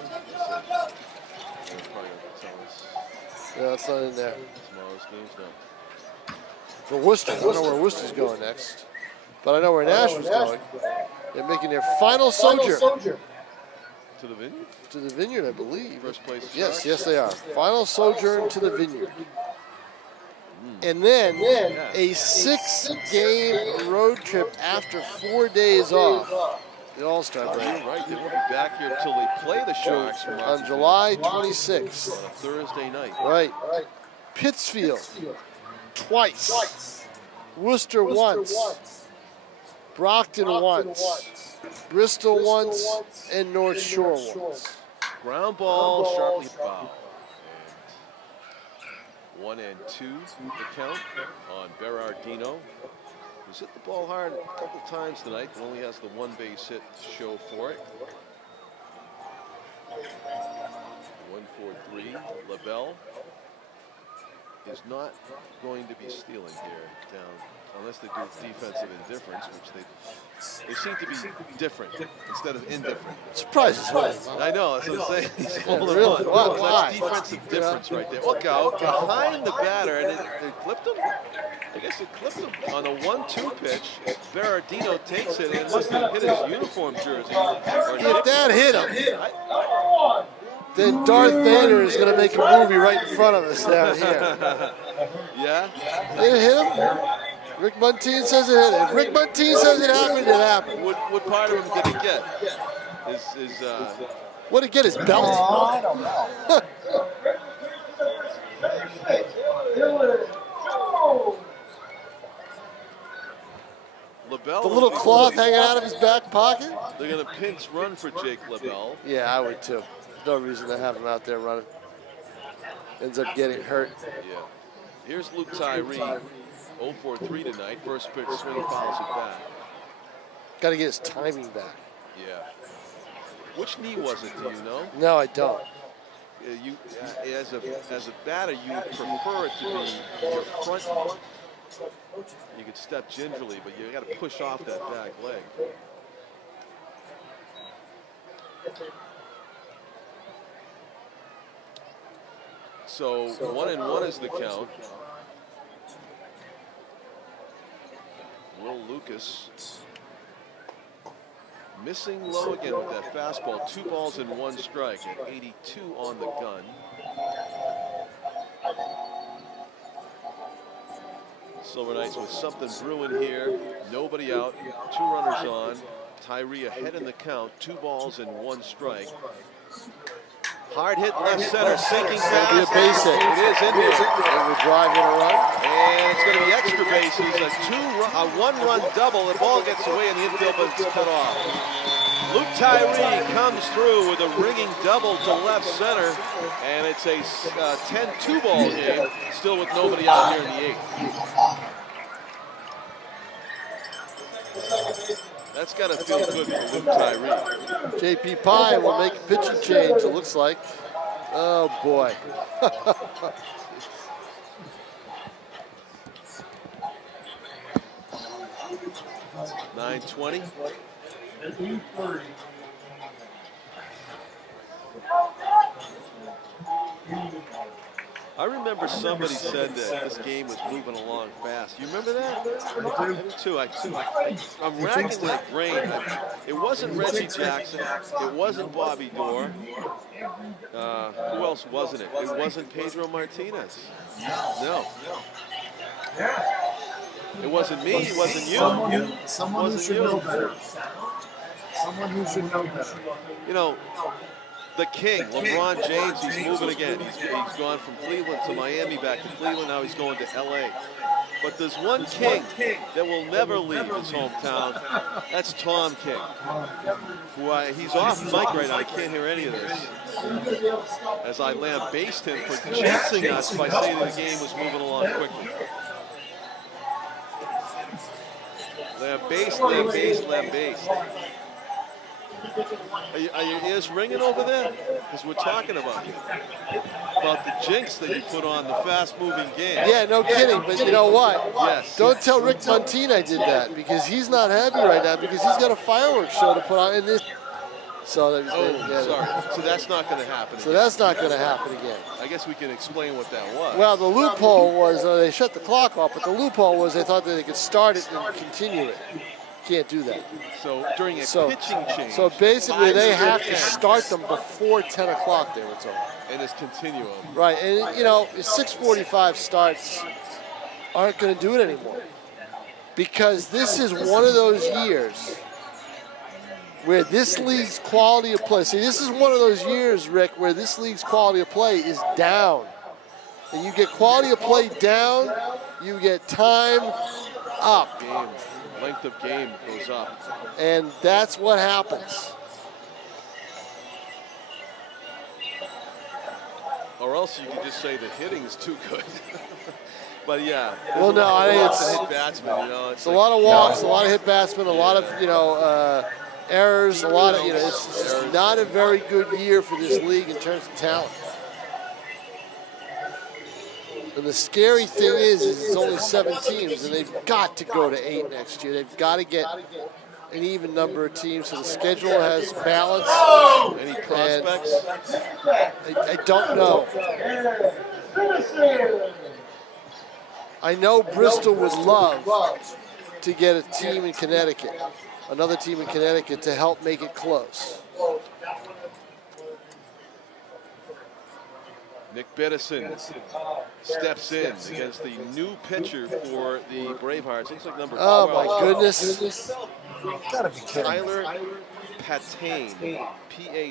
Yeah, it's not in there. Tomorrow's games, no. For Worcester, I don't know where Worcester's going next. But I know where Nashville's going. They're making their final sojourn. To the Vineyard? To the Vineyard, I believe. First place. Yes, yes they are. Final sojourn to the Vineyard. And then a 6-game road trip after 4 days off. The All-Star break. You're right, they won't be back here until they play the Sharks on July 26th. On a Thursday night. Right. Pittsfield twice. Worcester once. Brockton once. Bristol once. And North Shore once. Ground ball, sharply fouled. 1 and 2 the count on Berardino, who's hit the ball hard a couple times tonight, but only has the 1 base hit to show for it. 1-4-3. Lavelle is not going to be stealing here down, unless they do defensive indifference, which they seem to be different instead of indifferent. Surprises me. I know, that's what I'm saying. He's full of really? fun. Why? That's defensive difference right there. Look out, behind the batter, and it clipped him? I guess it clipped him on a 1-2 pitch. Berardino takes it and must have hit his uniform jersey. If that hit him, then Darth Vader is going to make a movie right in front of us down here. Yeah? Did it hit him? Rick Montine says it hit him. If Rick Montine says it happened, it happened. What part of him did it get? What did it get? His belt? I don't know. Lavelle, the little cloth hanging out of his back pocket? They're going to pinch run for Jake Lavelle. Yeah, I would too. No reason to have him out there running. Ends up getting hurt. Yeah. Here's Luke Tyree, 0-for-3 tonight. First pitch swing, fouls it back. Got to get his timing back. Yeah. Which knee was it? Do you know? No, I don't. You, as a batter, you would prefer it to be your front knee. You could step gingerly, but you got to push off that back leg. So 1-1 is the count. Will Lucas missing low again with that fastball. 2 balls and 1 strike at 82 on the gun. Silver Knights with something brewing here. Nobody out. 2 runners on. Tyree ahead in the count. 2 balls and 1 strike. Hard hit left center, sinking fast. It'll be a base hit. It is in there. It will drive in a run. And it's going to be extra bases. A 1-run double. The ball gets away and the infield is cut off. Luke Tyree comes through with a ringing double to left center. And it's a 10-2 ball game. Still with nobody out here in the 8th. That's got to feel good for Luke Tyree. JP Pye will make a pitching change, it looks like. Oh, boy. $9.20. I remember somebody said that this game was moving along fast. You remember that? I do too. I'm racking my brain. It wasn't Reggie Jackson. It wasn't Bobby Dorr. Who else wasn't it? It wasn't Pedro Martinez. No. It wasn't me. It wasn't you. Someone who should know better. Someone who should know better. You know, the king, LeBron James, he's moving again. He's gone from Cleveland to Miami, back to Cleveland. Now he's going to L.A. But there's one king that will never leave his hometown. That's Tom King. He's off mic right now. I can't hear any of this. As I lambaste him for chasing us by saying the game was moving along quickly. Lambaste, lambaste, lambaste. Are your ears ringing over there? Because we're talking about the jinx that you put on the fast-moving game. Yeah, no kidding. But you know what? Yes. Don't tell Rick Montine I did that, because he's not happy right now, because he's got a fireworks show to put on in this. So sorry. So that's not going to happen again. So that's not going to happen again. I guess we can explain what that was. Well, the loophole was they shut the clock off, but the loophole was they thought that they could start it and continue it. Can't do that. So during a pitching change. So basically they have to start them before 10 o'clock, they were told. And it's continuum. Right, and you know, 6:45 starts aren't going to do it anymore. Because this is one of those years where this league's quality of play, see, this is one of those years, Rick, where this league's quality of play is down. And you get quality of play down, you get time up. Length of game goes up. And that's what happens. Or else you can just say the hitting is too good. But yeah. Well, no, I think it's hit batsmen, you know. It's like, a lot of walks, a lot of hit batsmen, a lot of, you know, errors, a lot of, you know, it's not a very good year for this league in terms of talent. And the scary thing is it's only 7 teams, and they've got to go to 8 next year. They've got to get an even number of teams, so the schedule has balance. Any prospects? I don't know. I know Bristol would love to get a team in Connecticut, another team in Connecticut, to help make it close. Nick Biddison steps in against the new pitcher for the Bravehearts. Looks like number 12. Oh, my goodness. Gotta be kidding. Tyler Patane, P-A-T-A-N-E.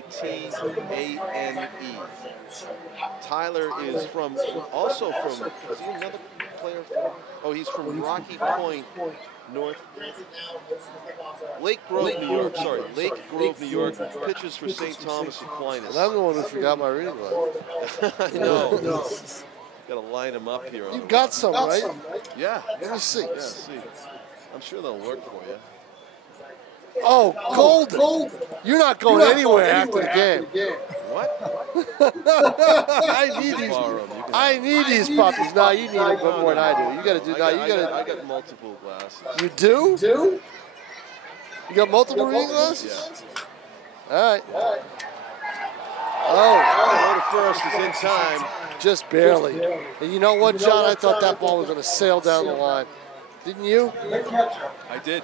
Tyler is is he another player from, he's from Rocky Point, Lake Grove, New York. Sorry, Lake Grove, New York. Pitches for St. Thomas Aquinas. And I'm the one who forgot my reading glasses. No. Got to line them up here. You got some, right? Yeah. Let me see. Yeah, see. I'm sure they'll work for you. Oh, golden. You're not going anywhere after the game. What? I need these puppies. No, you need them more than I do. You got to do. I got multiple glasses. You do? You got multiple reading glasses? Yeah. All right. Oh, the first is in time. Just barely. And you know what, John? I thought that ball was going to sail down the line. Didn't you? I did.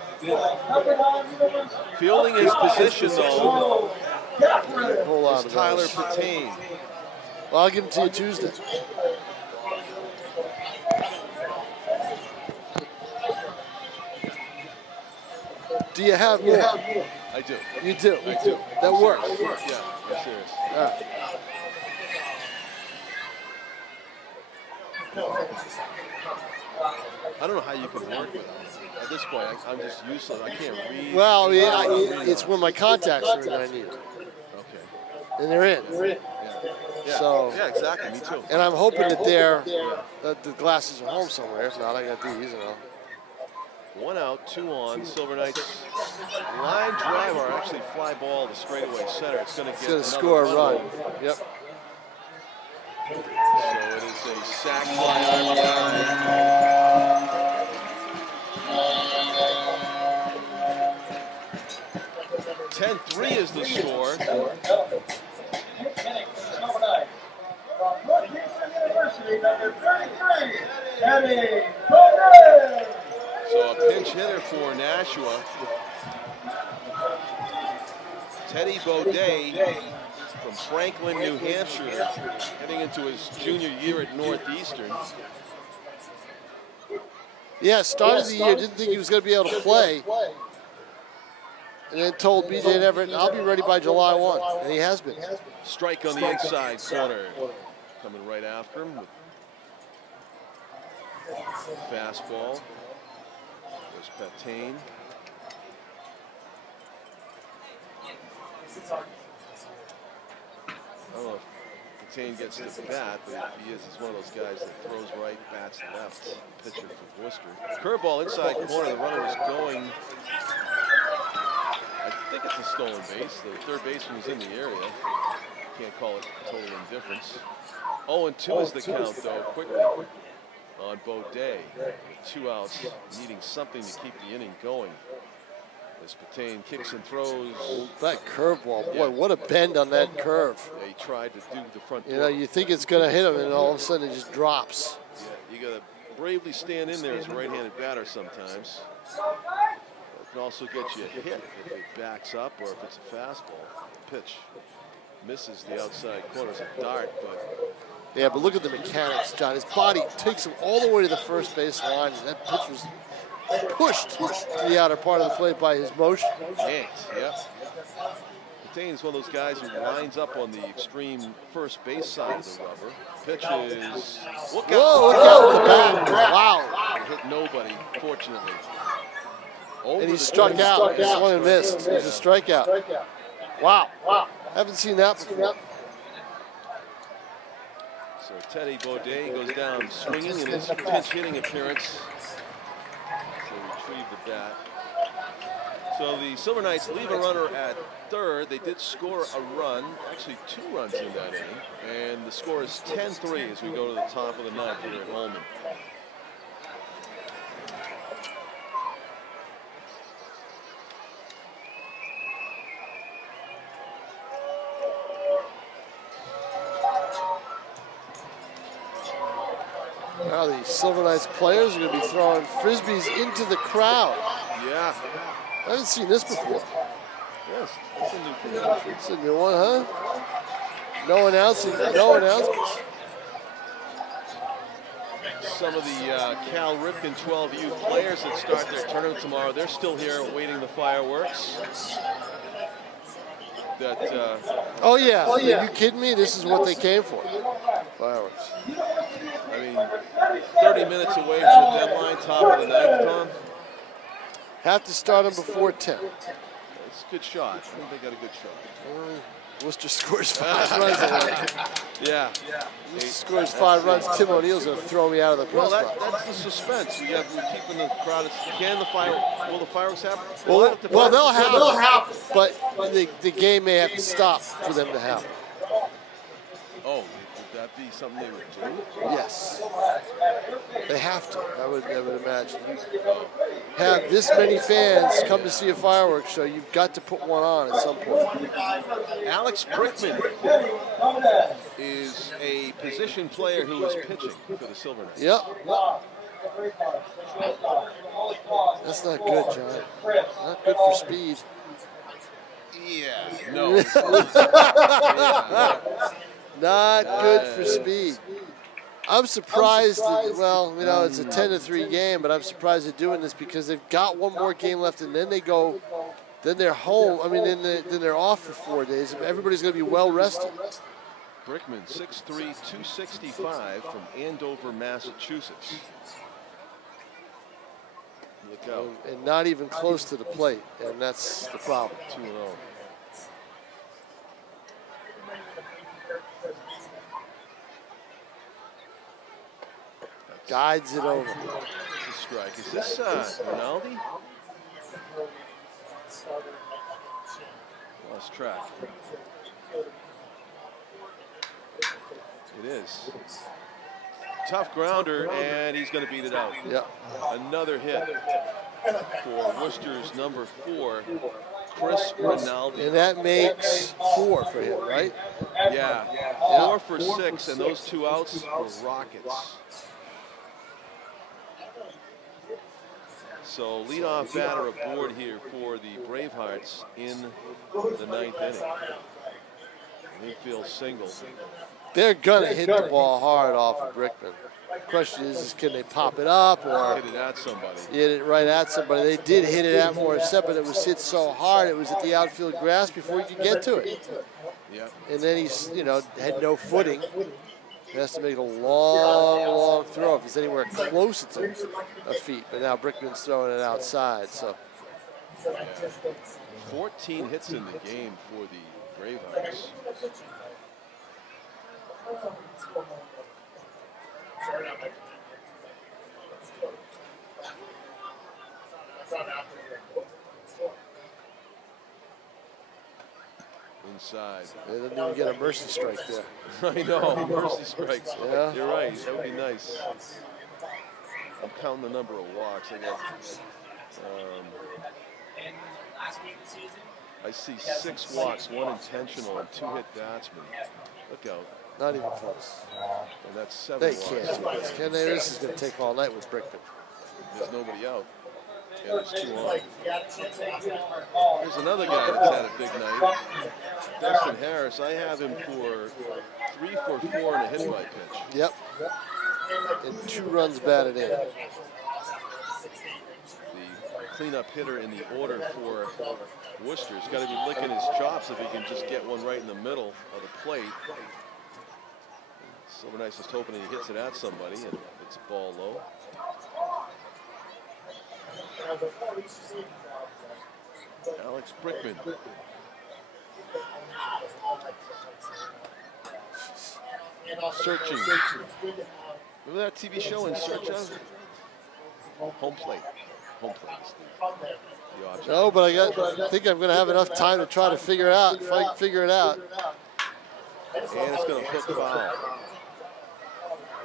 Fielding his position, though, is Tyler Patane. Well, I'll give him to you Tuesday. Do you have more? I do. You do? I do. That works? Yeah, I'm serious. All right. I don't know how you can work with them. At this point, I'm just useless. I can't read. Well, it's when my contacts are in that I need them. Okay. And they're in. Yeah. So, yeah, exactly. Me too. And I'm hoping that the glasses are home somewhere. If not, I got these. You know. 1 out, 2 on. Silver Knights line drive, or actually fly ball to straightaway center. It's going to score a run. Yep. So it is a sac fly RBI. 10-3 is the score. So a pinch hitter for Nashua. Teddy Baudet from Franklin, New Hampshire, heading into his junior year at Northeastern. Yeah, started the year, didn't think he was going to be able to play. and then told B.J. and Everett, I'll be ready by July 1, and he has been. Strike on the inside corner. Coming right after him. Fastball. There's Patain. I don't know if Patain gets to the bat, but if he is, he's one of those guys that throws right, bats left. Pitcher for Worcester. Curveball inside corner. The runner was going. I think it's a stolen base. The third baseman is in the area. Can't call it total indifference. 0-2 is the count, though, quickly on Beaudet. 2 outs, needing something to keep the inning going. As Patain kicks and throws. That curveball, boy, what a bend on that curve. Yeah, he tried to do the front door. You know, you think it's going to hit him, and all of a sudden it just drops. Yeah, you got to bravely stand in there as a right-handed batter sometimes. It can also get you a hit if it backs up or if it's a fastball. Pitch misses the outside corner. It's a dart, but... Yeah, but look at the mechanics, John. His body takes him all the way to the first base line, and that pitch was pushed to the outer part of the plate by his motion. Yanked, yep. Patain is one of those guys who lines up on the extreme first base side of the rubber. Pitch is... Look out! Whoa, look out with the bat. Wow. It hit nobody, fortunately. And he struck out. He swung and missed. It was a strikeout. Wow. Haven't seen that before. So Teddy Beaudet goes down swinging in his pinch hitting appearance to retrieve the bat. So the Silver Knights leave a runner at third. They did score a run, actually 2 runs in that inning. And the score is 10-3 as we go to the top of the ninth here at Holman. Now the Silver Knights players are going to be throwing Frisbees into the crowd. Yeah. I haven't seen this before. Yes, that's a new convention. It's a new one, huh? No announcing, no announcements. Some of the Cal Ripken 12U players that start their tournament tomorrow, they're still here awaiting the fireworks. That, oh yeah, are you kidding me? This is what they came for, fireworks. I mean, 30 minutes away from the deadline, top of the ninth, Tom. Have to start them before 10. It's a good shot. I think they got a good shot. Worcester scores 5 runs. Yeah. Worcester scores 5 runs. Tim O'Neill's going to throw me out of the press box. That's the suspense. We're keeping the crowd. Will the fireworks happen? Well, they'll happen. But the game may have to stop for them to happen. Oh, would that be something they would do? Yes. They have to, I would imagine. You have this many fans come to see a fireworks show, you've got to put one on at some point. Alex Brickman is a position player who is pitching for the Silver Knights. Yep. That's not good, John. Not good for speed. Yeah. No. Not good for speed. I'm surprised that, well, you know, it's a 10-3 game, but I'm surprised they're doing this because they've got one more game left, and then they go, then they're home. I mean, then they're off for 4 days. Everybody's going to be well rested. Brickman, 6'3", 265 from Andover, Massachusetts. Look out. And not even close to the plate, and that's the problem. 2-0. Guides it over. It's a strike. Is this Rinaldi? Lost track. It is. Tough grounder, and he's going to beat it out. Yep. Another hit for Worcester's number 4, Chris Rinaldi. And that makes 4 for him, right? Yeah. 4 for 6, and those 2 outs were rockets. So leadoff batter aboard here for the Bravehearts in the 9th inning. Infield single. They're going to hit the ball hard off of Brickman. The question is can they pop it up or hit it at somebody? Hit it right at somebody. They did hit it at Morissette, but it was hit so hard it was at the outfield grass before he could get to it. Yep. And then he's, you know, had no footing. He has to make a long throw if he's anywhere close to a feet. But now Brickman's throwing it outside. So 14 hits in the game for the Bravehearts. Inside. They didn't even get a mercy strike there. I know, mercy strikes. Yeah. You're right, that would be nice. I'm counting the number of walks. I see 6 walks, 1 intentional, and 2 hit batsmen. Look out. Not even close. And that's 7 They walks. can't. Can they? This is going to take all night with Brickman. There's nobody out. And there's 2 on. There's another guy that's had a big night. Dustin Harris. I have him for 3 for 4 and a hit by pitch. Yep. And 2 runs batted in. The cleanup hitter in the order for Worcester's got to be licking his chops if he can just get one right in the middle of the plate. Silverknight's just hoping he hits it at somebody and it's a ball low. Alex Brickman. Searching. Remember that TV show, In Search of? Home plate. Home plate is the object. No, but I think I'm going to have enough time to try to figure it out. If I can figure it out. And it's going to hook foul.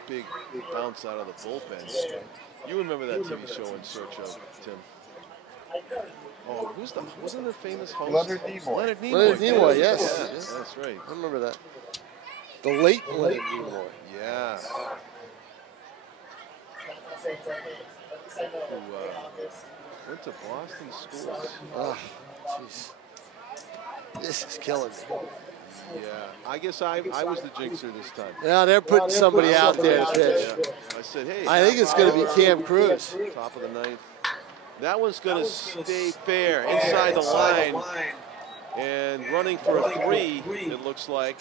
Big bounce out of the bullpen. You remember that TV show, In Search of, Tim? Oh, wasn't there famous host? Leonard Nimoy. Leonard Nimoy, yes. Yes, that's right. I remember that. The late Leonard Nimoy. Yeah. Who went to Boston schools. Oh, jeez. This is killing me. Yeah, I guess I was the jinxer this time. Yeah, they're putting somebody out there to pitch. Yeah. I said, hey. I think it's going to be Cam Cruz. Top of the 9th. That one's going to stay fair inside the line. And running for a 3, it looks like.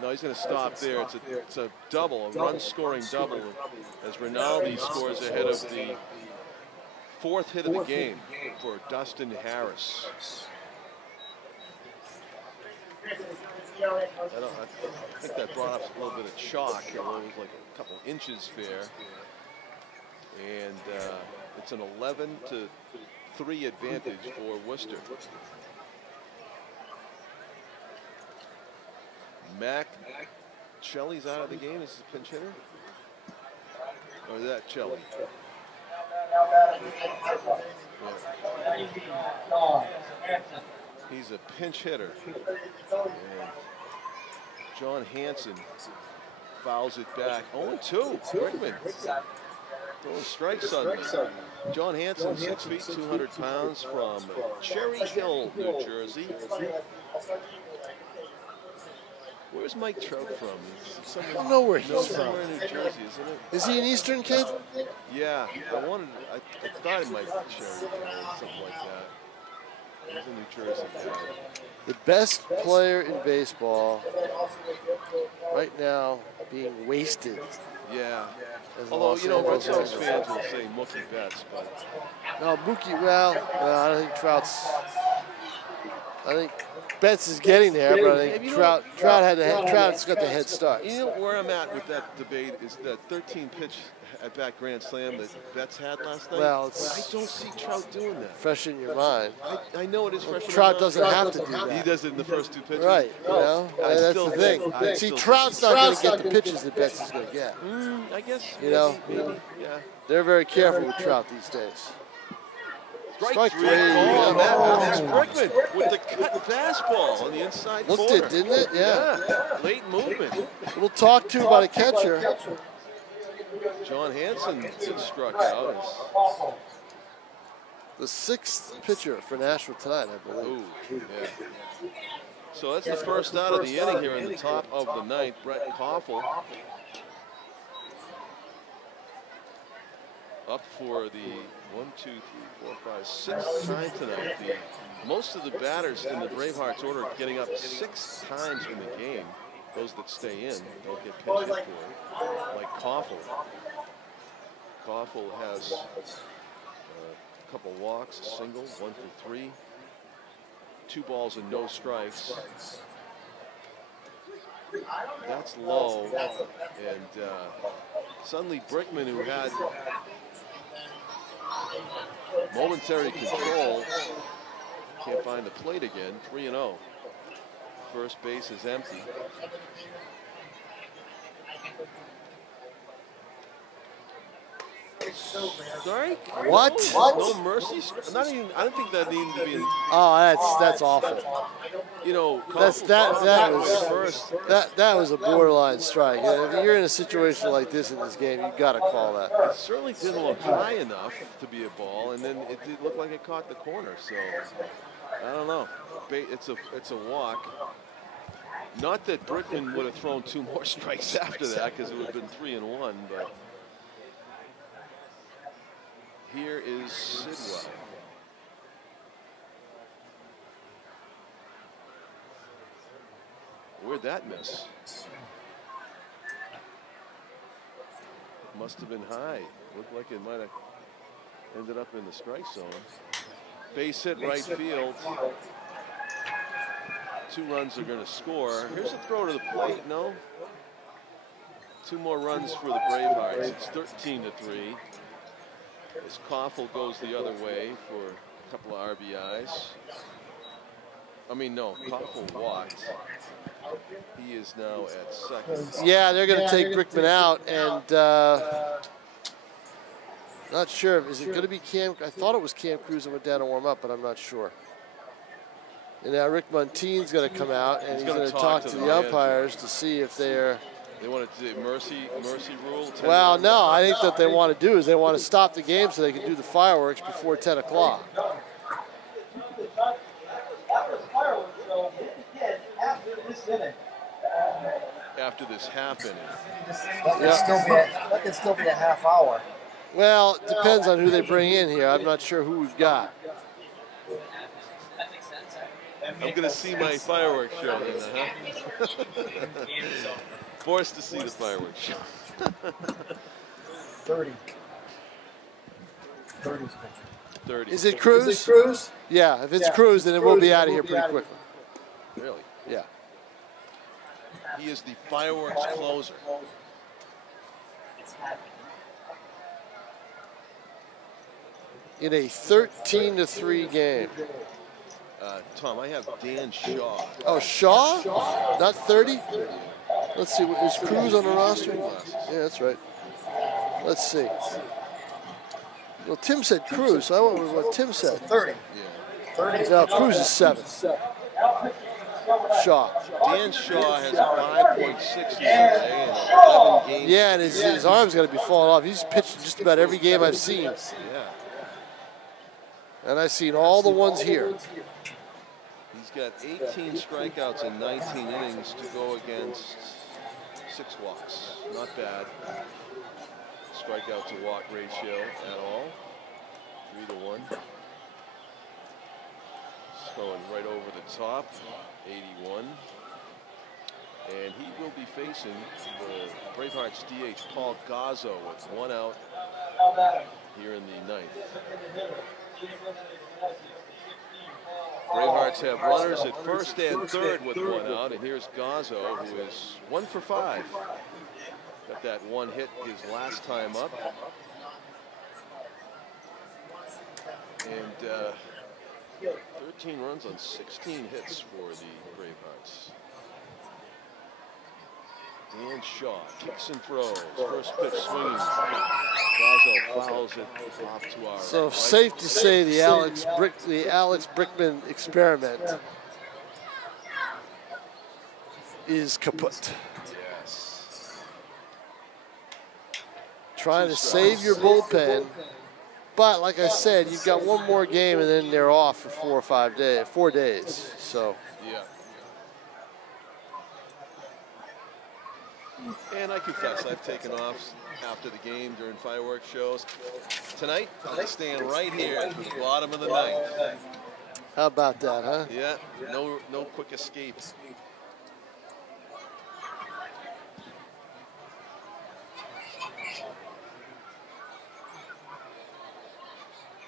No, he's going to stop there. It's a double, a run-scoring double, as Rinaldi scores ahead of the 4th hit of the game for Dustin Harris. I think that brought up a little bit of chalk. It was like a couple inches fair. And it's an 11-3 advantage for Worcester. Mac Shelley's out of the game. Is this a pinch hitter? Or is that Shelley? Yeah. He's a pinch hitter. And John Hanson fouls it back. 0-2. Brickman throwing strikes suddenly. John Hanson, 6 feet, 200 pounds, from Cherry Hill, New Jersey. Where's Mike Trout from? I don't know where he's from. Somewhere in New Jersey, isn't it? Is he an Eastern kid? Yeah, I thought it might be Cherry Hill or something like that. He's in New Jersey. Yeah. The best player in baseball right now being wasted. Yeah. As a Although, Los you know, Red Angeles Sox Angels. fans will say Mookie Betts, but No, Mookie, well, I don't think Trout's. I think Betts is getting there, but I think Trout's got the head start. you know where I'm at with that debate is that 13 pitch at bat grand slam that Betts had last night. Well, I it's don't see Trout doing that. fresh in your mind. I know it is fresh. Trout doesn't have to do that. He does it in the first 2 pitches. Right, you know, I that's still the thing. think- See, Trout's not going to get the pitches that Betts is going to get. I guess. You know, maybe. Yeah. they're very careful with Trout these days. Strike 3. three. Oh, Yeah. Alex Brickman with the cut fastball on the inside Looked corner. it, didn't it? Yeah. Late movement. We'll talk to about a catcher. John Hanson struck out. The 6th pitcher for Nashville tonight, I believe. Ooh, yeah. So that's the first out of the inning here in the top of the 9th. Brett Koffel up for the 1, 2, 3, 4, 5, 6th time tonight. Most of the batters in the Bravehearts order are getting up 6 times in the game. Those that stay in don't get pinch hit for it, like Koffel. Koffel has a couple walks, a single, 1 for 3, 2 balls and no strikes. That's low, and suddenly Brickman, who had momentary control, can't find the plate again. 3-0. First base is empty. Sorry? What? No mercy? Not even. I don't think that needed to be. Oh, that's awful. You know, that was a borderline strike. If you're in a situation like this in this game, you got to call that. It certainly didn't look high enough to be a ball, and then it did look like it caught the corner. So I don't know. It's a walk. Not that Brickman would have thrown 2 more strikes after that, because it would have been 3-1, but. Here is Sidwell. Where'd that miss? Must have been high. Looked like it might have ended up in the strike zone. Base hit right field. 2 runs are going to score. Here's a throw to the plate. No. 2 more runs for the Bravehearts. It's 13-3. As Koffel goes the other way for a couple of RBIs. I mean, no, Koffel walked. He is now at second. Yeah, they're going to take Brickman out, and not sure. Is it going to be Cam? I thought it was Cam Cruz that went down to warm up, but I'm not sure. And now Rick Montine's going to come out, and he's going to talk to the umpires to see if they're. They want to do mercy rule? Well, no, I think what they want to do is they want to stop the game so they can do the fireworks before 10 o'clock. After this half inning. That could still be a half hour. Well, it depends on who they bring in here. I'm not sure who we've got. I'm going to see my fireworks show then, huh? Forced to see the fireworks show. 30. 30's pitcher. 30. Is it Cruz? Is it Cruz? Yeah, if it's Cruz, then it will be out of here pretty quickly. Really? Yeah. He is the fireworks closer. In a 13-3 game. Tom, I have Dan Shaw. Oh, Shaw? Not 30? Let's see. Is Cruz on the roster? Yeah, that's right. Let's see. Well, Tim said Cruz, so I went with what Tim said. 30. Yeah. 30. No, Cruz is 7. Shaw. Dan Shaw has a 5.6 ERA and 11 games. Yeah, and his arm's got to be falling off. He's pitched just about every game I've seen. Yeah. And I've seen all the ones here. He's got 18 strikeouts in 19 innings to go against 6 walks. Not bad. Strikeout to walk ratio at all. 3-1. Going right over the top. 81. And he will be facing the Bravehearts DH Paul Gazzo with 1 out here in the 9th. Bravehearts have runners at first and third with 1 out, and here's Gazzo, who is 1 for 5. Got that 1 hit his last time up. And 13 runs on 16 hits for the Bravehearts. And Shaw kicks and throws. First pitch swinging. Gazzo fouls it off to our So right. safe to say the Alex Brickman experiment is kaput. Yes. Trying to save your bullpen, but like I said, you've got 1 more game and then they're off for 4 or 5 days, 4 days. So Yeah. And I confess, I've taken off after the game during fireworks shows. Tonight, I'm staying right here to the bottom of the ninth. How about that, huh? Yeah, no quick escapes.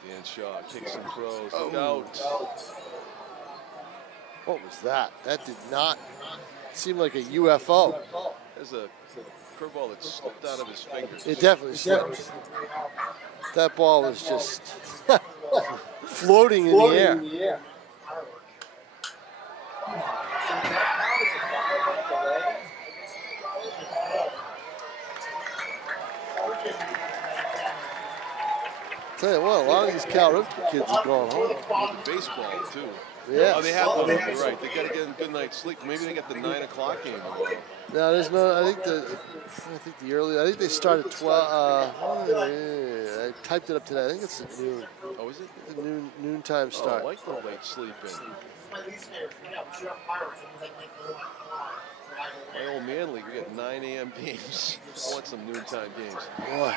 Dan Shaw takes some throws. Look out. What was that? That did not seem like a UFO. There's a curveball that slipped out of his fingers. It definitely slipped. That ball was just floating in the air. Tell you what, a lot of these Cal Ripken kids are going home. With the baseball, too. Yeah. Oh, they have to. You're right. They got to get a good night's sleep. Maybe they get the 9 o'clock game tomorrow. No, there's no. I think they start at 12. I typed it up today. I think it's at noon. Oh, is it? It's a noontime start. Oh, I like the late sleep in. My old man league, we got 9 a.m. games. I want some noontime games. Boy.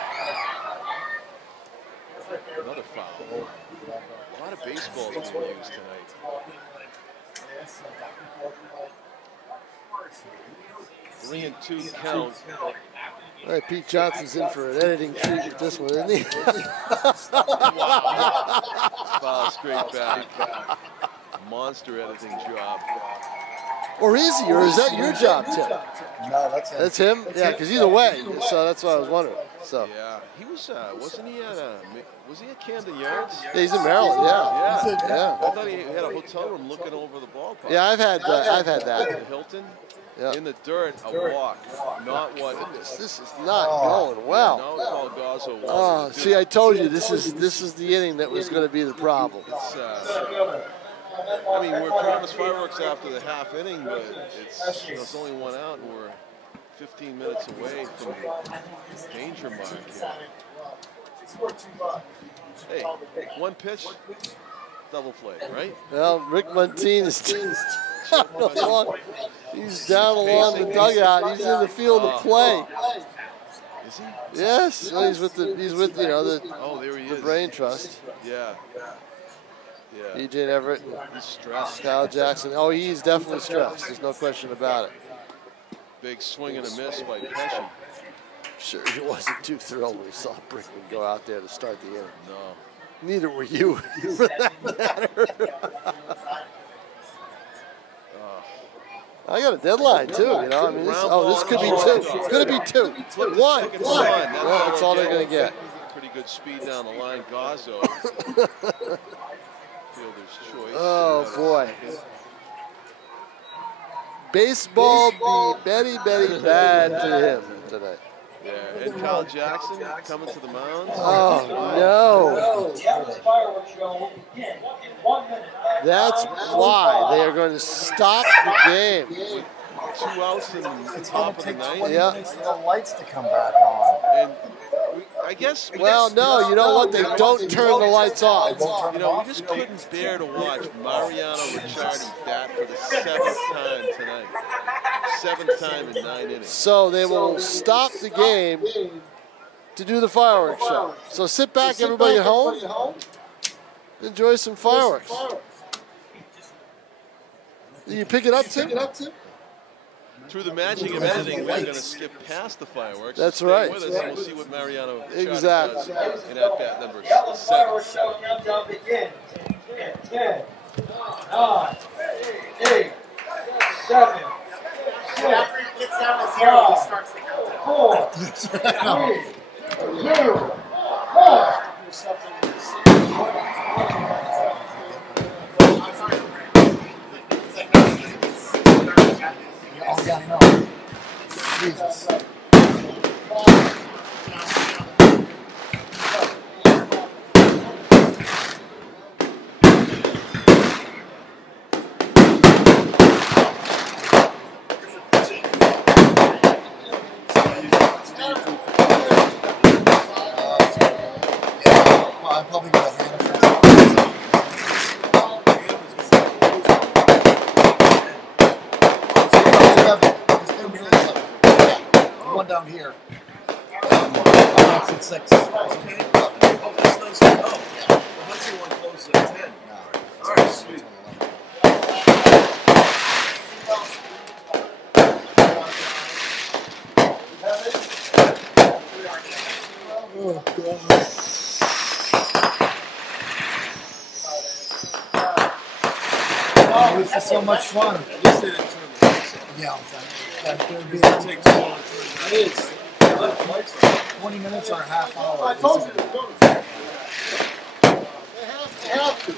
Another foul. A lot of baseballs being used tonight. 3-2 count. All right, Pete Johnson's in for an editing treat with this one, isn't he? Foul straight back. Monster editing job. Or is he? Or is that your job, Tim? No, that's him. That's him? Yeah, because he's away. So that's what I was wondering. So. Yeah, he was, wasn't he was he at Camden Yards? Yeah, he's in Maryland, yeah. Yeah. I thought he had a hotel room looking over the ballpark. Yeah, I've had that. The Hilton? Yeah. In the dirt, a walk. Not what. This is not going well. No, Paul Gazzo was. Oh, see, I told you this is the inning that was going to be the problem. It's, I mean, we're promised fireworks after the half inning, but it's only 1 out, and we're 15 minutes away from the danger mark here. Hey, 1 pitch, double play, right? Well, Rick Montine is he's down along the dugout. He's in the field of play. Is he? Yes, well, he's with oh, there he the is. Brain Trust. Yeah. Yeah. EJ Everett, He's stressed. Kyle Jackson. Oh, he's definitely stressed. There's no question about it. Big swing and a miss by Pesci. Sure, he wasn't too thrilled when he saw Brickman go out there to start the inning. No. Neither were you, for that matter. I got a deadline too, you know. I mean, this could be 2. It's going to be 2. 1. Well, that's all they're going to get. Pretty good speed down the line, Gazzo. Fielder's choice. Oh boy. Baseball be very bad to him tonight. Yeah, and Kyle Jackson coming to the mound. Oh no. That's why they are going to stop the game. With 2 outs in the top of the ninth. Yeah. For the lights to come back on. And I guess. Well, no, you know what? They don't turn the lights off. You know, we just couldn't bear to watch Mariano Ricciardi bat for the 7th time tonight. 7th time in 9 innings. So they will stop the game to do the fireworks show. So sit back, everybody at home. Enjoy some fireworks. You pick it up, Tim? Through the magic of editing, we're going to skip past the fireworks. That's Stay right. with us, and we'll see what Mariano Exactly. does in at-bat number 7. Fireworks show countdown begins. 10, 9, 8, 7, 6, After he gets down to 0, he starts the countdown. 4, 3, 2, 1. Oh, yeah, I know. Jesus. I'm probably going to hand it. One down here. Oh, this is so much fun. Yeah, that would be take too long. It is. 20 minutes or a half hour. I told you. They have to.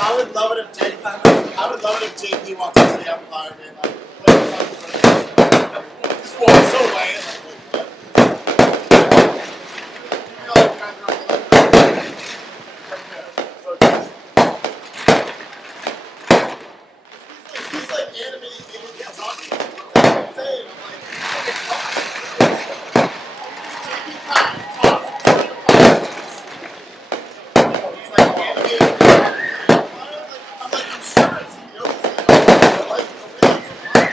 I would love it if JP walked up to the umpire and being like, just walks away. He's like animating me talking. I'm saying, JP talks for 25 minutes. It's like animating. I'm sure it's, you know, like the way he's talking.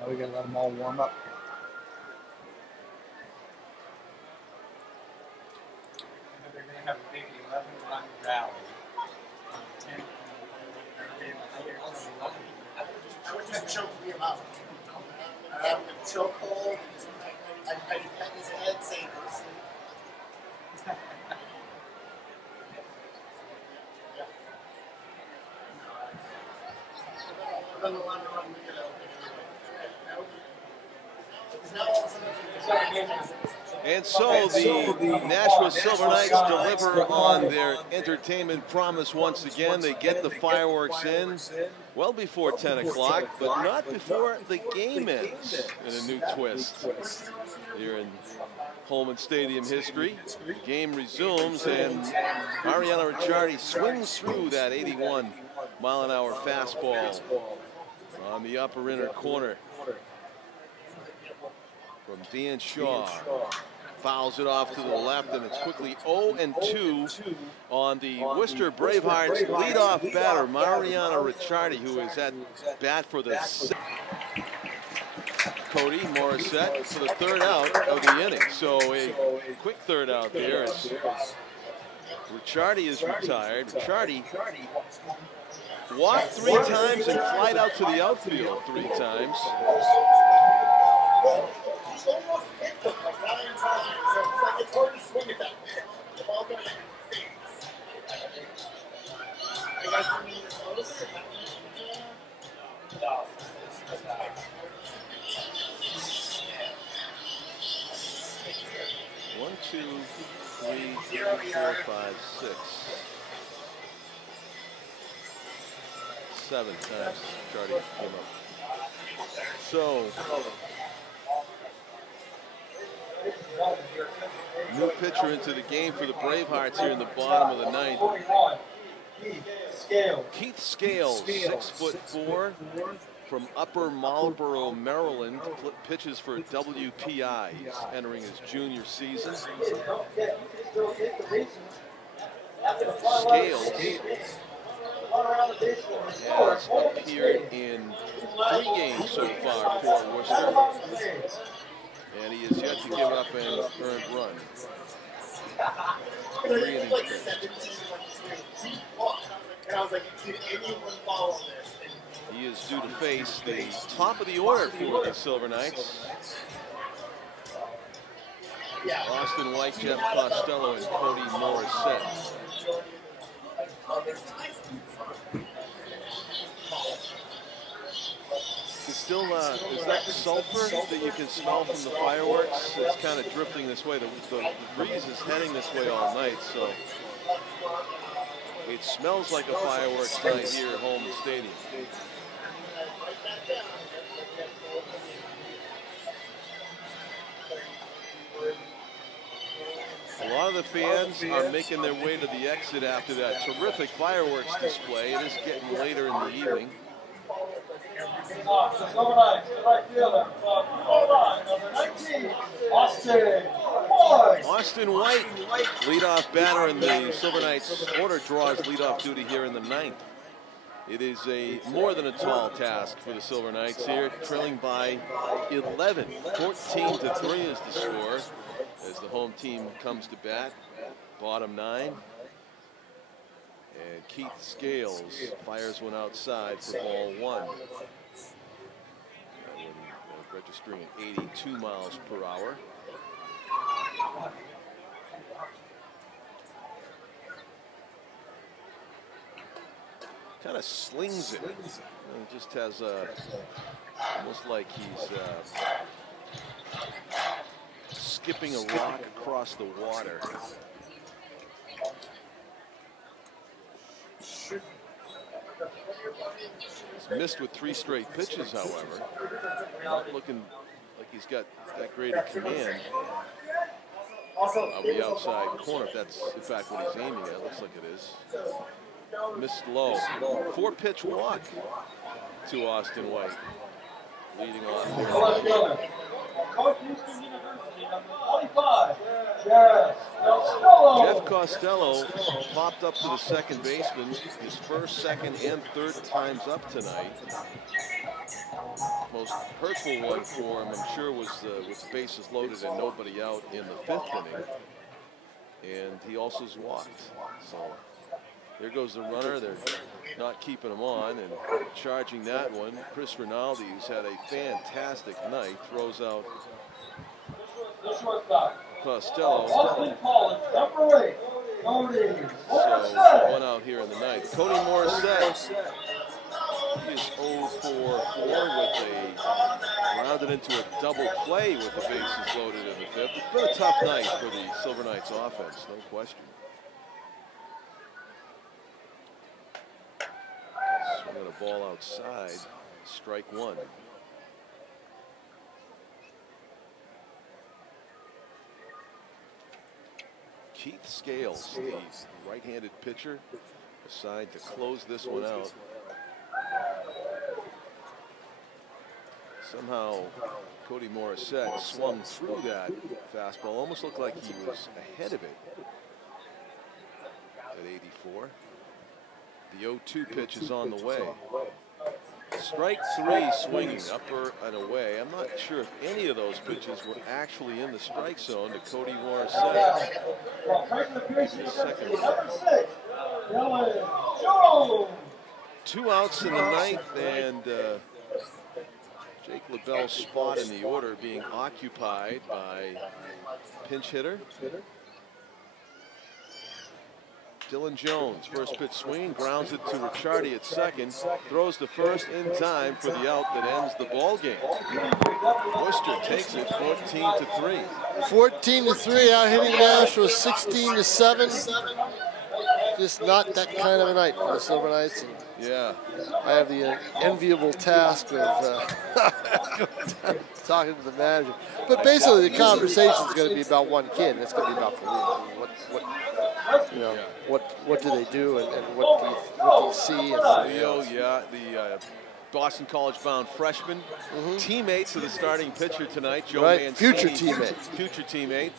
Now we gotta let them all warm up. They're going to have a big 11-run rally. On the 10th, I would just choke me out. I have a chokehold. I I just pat his head, say, go to sleep. And so the Nashua Silver Knights deliver on their entertainment promise once again. They get the fireworks in well before 10 o'clock, but not before the game ends in a new twist here in Holman Stadium history. Game resumes, and Mariana Ricciardi swings through that 81-mile-an-hour fastball on the upper inner corner from Dan Shaw. Fouls it off to the left, and it's quickly 0-2 on the Worcester Bravehearts leadoff batter, Mariana Ricciardi, who is at bat for the Cody Morissette for the third out of the inning. So a quick third out there as Ricciardi is retired. Ricciardi walked 3 times and flied out to the outfield 3 times. He's almost hit them like 9 times, so it's like it's hard to swing at that pitch. The ball coming in your face. I guess you mean closer? No. 1, 2, 3, 4, 5, 6. 7 times Ricciardi came up. So new pitcher into the game for the Bravehearts here in the bottom of the 9th. Keith Scales, 6'4", from Upper Marlboro, Maryland, pitches for WPI. He's entering his junior season. Scales has appeared in 3 games so far for Worcester, and he is yet to give up an earned run. 3 innings pitched. And I was like, did anyone follow this? He is due to face the top of the order for the Silver Knights. Austin White, Jeff Costello, and Cody Morissette. It's still, is that sulfur that you can smell from the fireworks? It's kind of drifting this way. The breeze is heading this way all night, so it smells like a fireworks night here at Holman Stadium. A lot of the fans are making their way to the exit after that terrific fireworks display. It is getting later in the evening. Austin White, leadoff batter, and the Silver Knights order draws leadoff duty here in the 9th. It is more than a tall task for the Silver Knights here, trailing by 11. 14-3 is the score as the home team comes to bat. Bottom 9. And Keith Scales fires one outside for ball 1. Registering at 82 miles per hour. Kind of slings it. He just has almost like he's skipping a rock across the water. He's missed with 3 straight pitches, however. Not looking like he's got that great a command of the outside corner, if that's in fact what he's aiming at. Looks like it is. Missed low. 4-pitch walk to Austin White, leading off. Jeff Costello popped up to the second baseman, his first, second, and third times up tonight. Most hurtful one for him, I'm sure, was with the bases loaded and nobody out in the 5th inning. And he also has walked. So there goes the runner. They're not keeping him on, and charging that one, Chris Rinaldi, who's had a fantastic night, throws out Costello. Boston College, number 8, Cody. So 1 out here in the ninth. Cody Morissette. He is 0 for 4 with a rounded into a double play with the bases loaded in the fifth. It's been a tough night for the Silver Knights offense, no question. Swinging a ball outside, strike one. Keith Scales, the right-handed pitcher, assigned to close this one out. Somehow, Cody Morissette swung through that fastball. Almost looked like he was ahead of it at 84. The 0-2 pitch is on the way. Strike three swinging upper and away. I'm not sure if any of those pitches were actually in the strike zone to Cody Morissette. Second. 2 outs in the ninth, and Jake LaBelle's spot in the order being occupied by pinch hitter Dylan Jones. First pitch swing, grounds it to Ricciardi at second, throws to first in time for the out that ends the ball game. Worcester takes it 14-3. 14-3, out hitting Nashville 16-7. Just not that kind of a night for the Silver Knights. And yeah, I have the enviable task of talking to the manager. But basically, the conversation is going to be about one kid, and it's going to be about what do they do, and what do you see? And Leo, yeah, the Boston College-bound freshman, teammates of the starting pitcher tonight, Joe Mancini. Future teammate. Future teammate.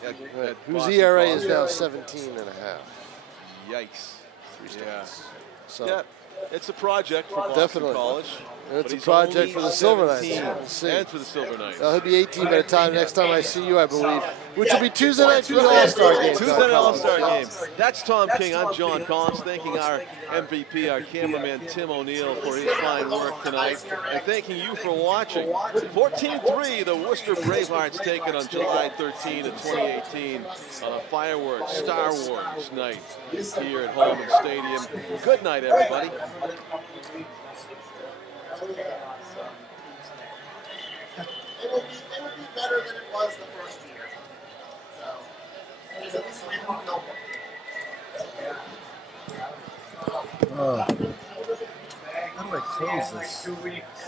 At whose ERA is now 17.5. Yikes. Yeah. So. Yeah, it's a project for Boston College. It's a project for the Silver Knights. And for the Silver Knights. He'll be 18 by the time next time I see you, I believe, which will be Tuesday night for the All-Star game. Tuesday night All-Star game. That's Tom King. I'm John Collins, thanking our MVP, our cameraman Tim O'Neill, for his fine work tonight, and thanking you for watching. 14-3, the Worcester Bravehearts take it on July 13 of 2018 on a fireworks Star Wars night here at Holman Stadium. Good night, everybody. It would be better than it was the first year. So, because at least we won't know. How do I close this? 2 weeks.